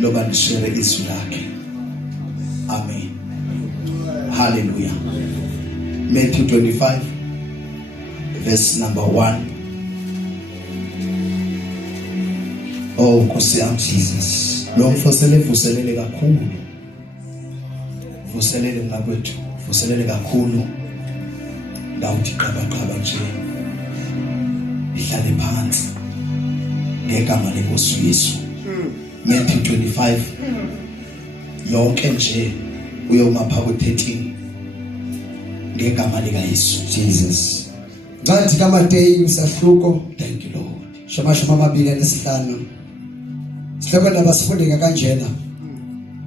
loba ndishare izwi lakhe. Amen. Hallelujah. Matthew 25 verse number 1. Oh Nkosi yami Jesus. Lo mfosele vuselele kakhulu. Vuselele ngakwethu. Vuselele kakhulu. Ndawuthi qhaba nje. Ihlale phansi. Ngegama lenkosi uYesu. Matthew 25 yonke nje uyoma phako 13 ngegama likaYesu Jesus. Ngathi kaMateyu sahluko. Thank you Lord. Shama 2:5. Sihloko ndaba sifundeka kanjena.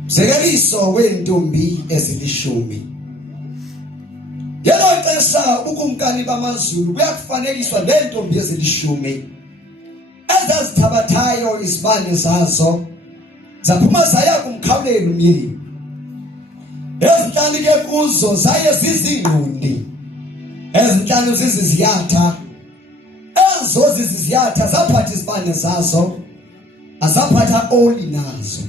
Mzekeliso wentombi ezilishumi. Yelo xesha ubukumkani bamaZulu kuyakufanekiswa nentombi ezilishumi. Ezazithabathayo izibane zazo zaphuma zaya kumkhawuleli umyeni. Ezinhlanu ke kuzo zaye zizingqundi. Ezinhlanu ziziziyatha. Ezo ziziziyatha zaphatha izibane zazo. Azaphatha oli nazo.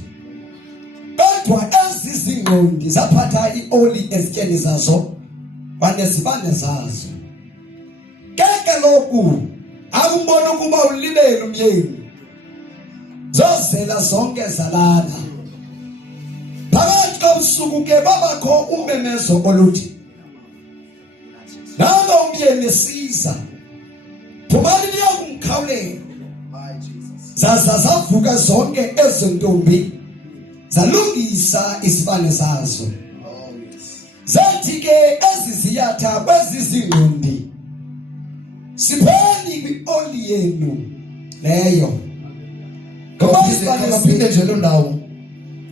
Kodwa ezizingqundi zaphatha ioli ezityeni zazo. Banezibane zazo. Keke lokhu umbona ukuba ulibele umyeni zozela zonke zalana phakathi kobusuku ke babakho umbemezo oluthi nanga umyeni siza phumani liyokumkhawulela zavuka zonke ezintombi zalungisa isibane zazo zathi ke eziziyatha kwezizingqondi sipheni kwioli yenu leyo kaphinde nje lo ndawo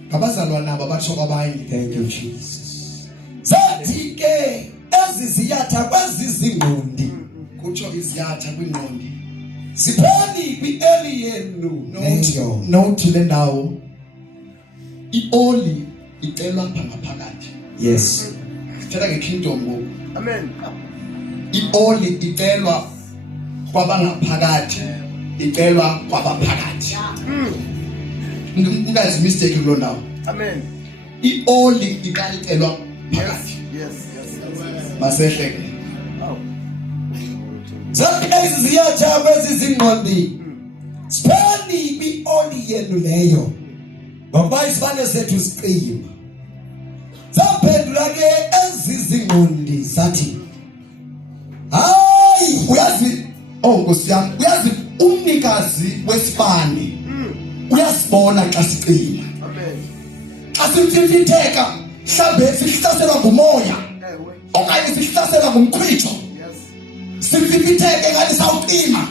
ngabazalwana nabo batsho kwabanye. Thank you Jesus. Zathi ke eziziyatha kwezizingqondi kutsho iziyatha kwingqondi sipheni kwioli yenu leyo. Note le ndawo ioli icelwa ngaphakathi. Yes. Sithetha ngekingdom ngoku. Amen. Ioli icelwa kwabangaphakathi, icelwa kwabaphakathi. Ungazi mistake kulo ndawo. Amen. Ioli iqala icelwa phakathi. Yes. Masehle. Zathi eziziyatha kwezizingqondi sipheni kwioli yenu leyo ngoba isibane sethu siqima. Zaphendula ke ezizingqondi zathi hayi Uyazi Nkosi yami, uyazi umnikazi wesibane uyasibona xa siqina. Amen. Xa simfifitheka mhlambe sihlaselwa ngumoya Ewe. okanye sihlaselwa ngumkhwitho Yes. simfifitheke ngathi sawuqima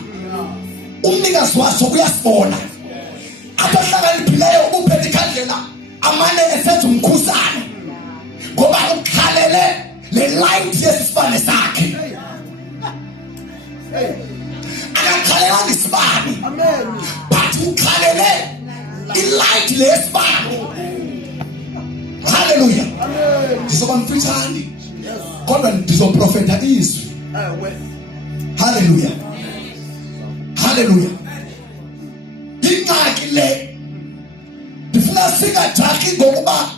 umnikazi waso uyasibona. Abahlakaniphileyo ubuphethe ikhandlela amane esenza umkhusane ngoba ukhalele le light yesibane sakhe. Akakhalelanga isibane Amen. but ukhalele ilight lesibane. Hallelujah. Ndizoba mfitshane kodwa ndizoprofeta izwi. Ewe. Hallelujah. Ingxaki le ndifuna singajaki ngokuba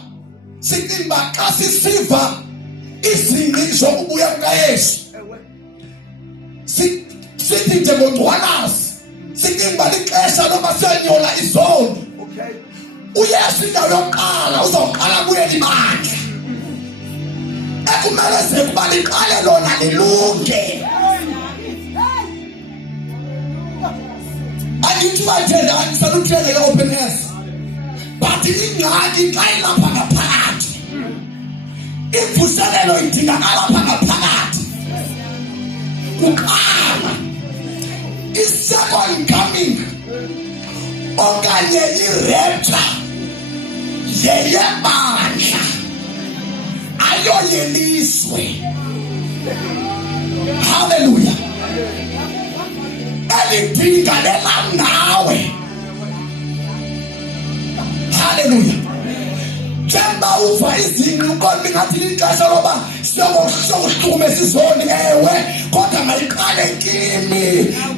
sicinga xa sisiva izingqi zokubuya kukaYesu Ewe. sithi njengongcwalazi sicinga lixesha loba siyanyola izono. Okay. uYesu indawo yokuqala uzawuqala kuye libandla ekumele kuba liqale lona lilunge. Angithi bathenda angisaluthele open hands but ingxaki xa ilapha ngaphakathi imvuselelo idingakala lapha ngaphakathi kuqala i-second coming okanye i-rapture yeyebandla ayoyeliswe. Hallelujah. Elidinga lelam nawe. Hallelujah. Njengoba uva izingqi kodwa ingathi lixesha loba siyokuhlume sizoni ewe kodwa mayiqale kimi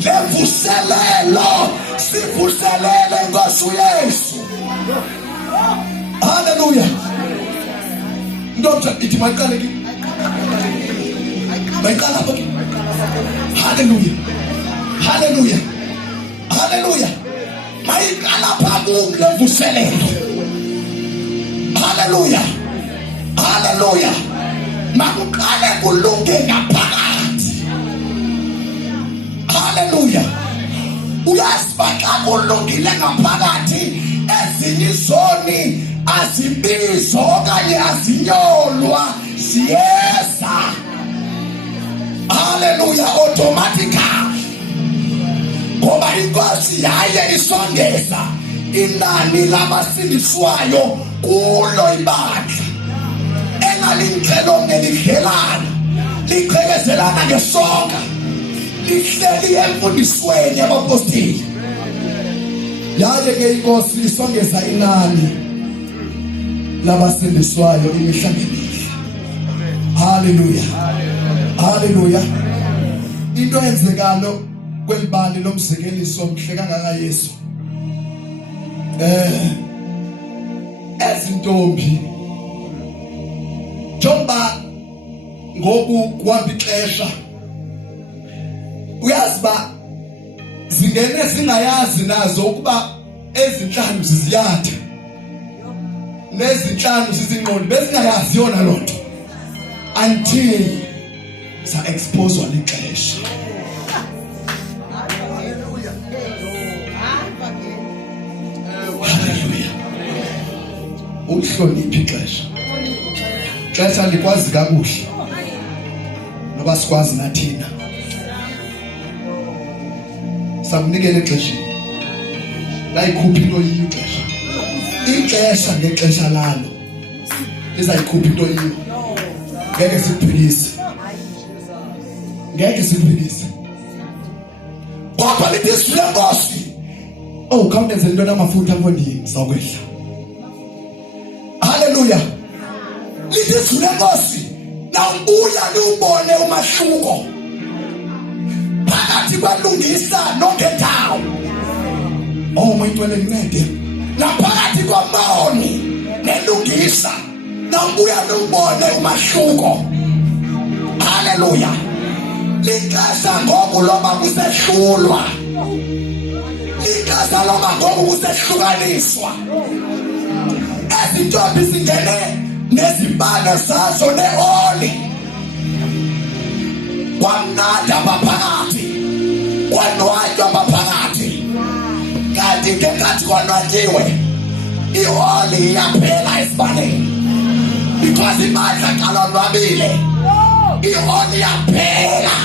lemvuselelo sivuselele Nkosi uYesu. Hallelujah. Ndoda ithi mayiqale kimi. Mayiqala apha kimi. Hallelujah. Mayiqala apha kimi lemvuselelo. Hallelujah. Makuqale kulunge ngaphakathi. Hallelujah. Uyasibaka kulungile ngaphakathi ezinye izoni azibizwa okanye azinyolwa siyeza. Hallelujah. Automatically. Ngoba inkosi yaye isondeza inani labasindiswayo kulo ibandla engalinhlelo ngelidlelana liqhekezelana ngesonka lihleli emfundisweni yabapostoli. Yaye ke inkosi isongeza inani labasindiswayo imihla ngemihla. Hallelujah. Into enzekalo kwelibali lomzekeliso omhle kangaka Yesu ezintombi njengoba ngoku kuhamba ixesha uyazi ba zingene singayazi nazo ukuba ezinhlanu ziziyatha nezinhlanu sizingqondo besingayazi yona lonto until sa expose walixesha. Hallelujah. Uhloniphe ixesha. Ixesha likwazi kakuhle noba sikwazi nathina. Samnikele ixesha. Layikhupha into yiyo ixesha. Ixesha ngexesha lalo lizayikhupha into yiyo. Ngeke siphikise. Ngeke siphikise. Kodwa lithi lenkosi. Oh, khawundenze into namafutha mfondini sakwehla. Hallelujah. Lithi lenkosi nawubuya niubone umahluko phakathi kwalungisa nongendawo. Oh, mwintwele ncede. Naphakathi kwamoni nelungisa nawubuya niubone umahluko. Hallelujah. Lixesha ngoku loba kusehlulwa. Lixesha loba ngoku kusehlukaniswa. Ezintombi zingene nezibana zazo neoli. Kwamnandi abaphakathi. Kwanwatywa abaphakathi. Kanti ngenkathi kwanwatyiwe ioli iyaphela esibaneni. Because imandla kalonwabile ioli iyaphela.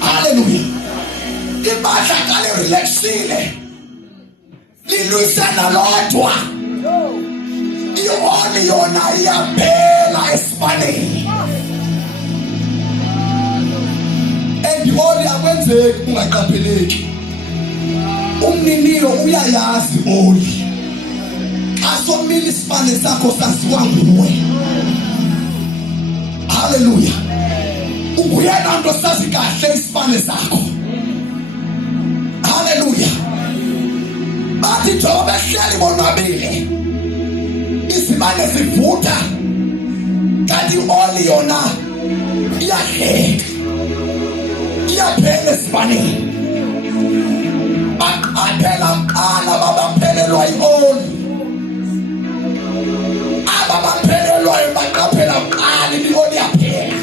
Hallelujah. Imandla kale relaxile lilwisana lodwa ioli yona iyaphela esibaneni. Ioli akwenzeki ungaqapheleki. Umniniyo uyayazi oli. Asomile isibane sakho saziwa nguwe. Hallelujah. Unguyena nto sazi kahle isibane sakho. Hallelujah. Bathi Jobe ehleli bonwabile. Isibane sivutha. Kanti oli yona iyahleka. Iyaphela esibaneni. Baqaphela mqala babaphelelwa ioli. Abaphelelwa baqaphela mqala ioli yaphela.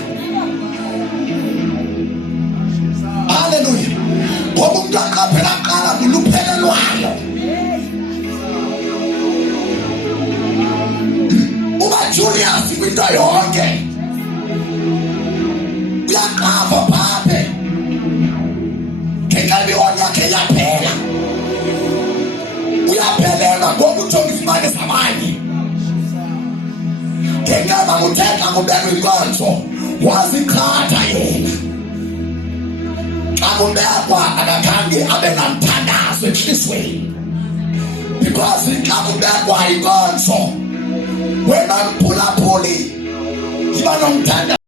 Hallelujah. Ngoba umuntu aqaphela mqala kuluphelelwayo. Uba Julius kwinto yonke uyaqapha phaphe. Kengabe ioli yakhe yaphela. Uyaphelelwa ngoba ujonga izimane zabanye. Ngengaba nguthetha ngobekwa inkonzo wazikhatha yena. Xa kubekwa akakhange abe namthandazo enhliziyweni. Because xa kubekwa inkonzo wena mphulaphuli iba nomthandazo.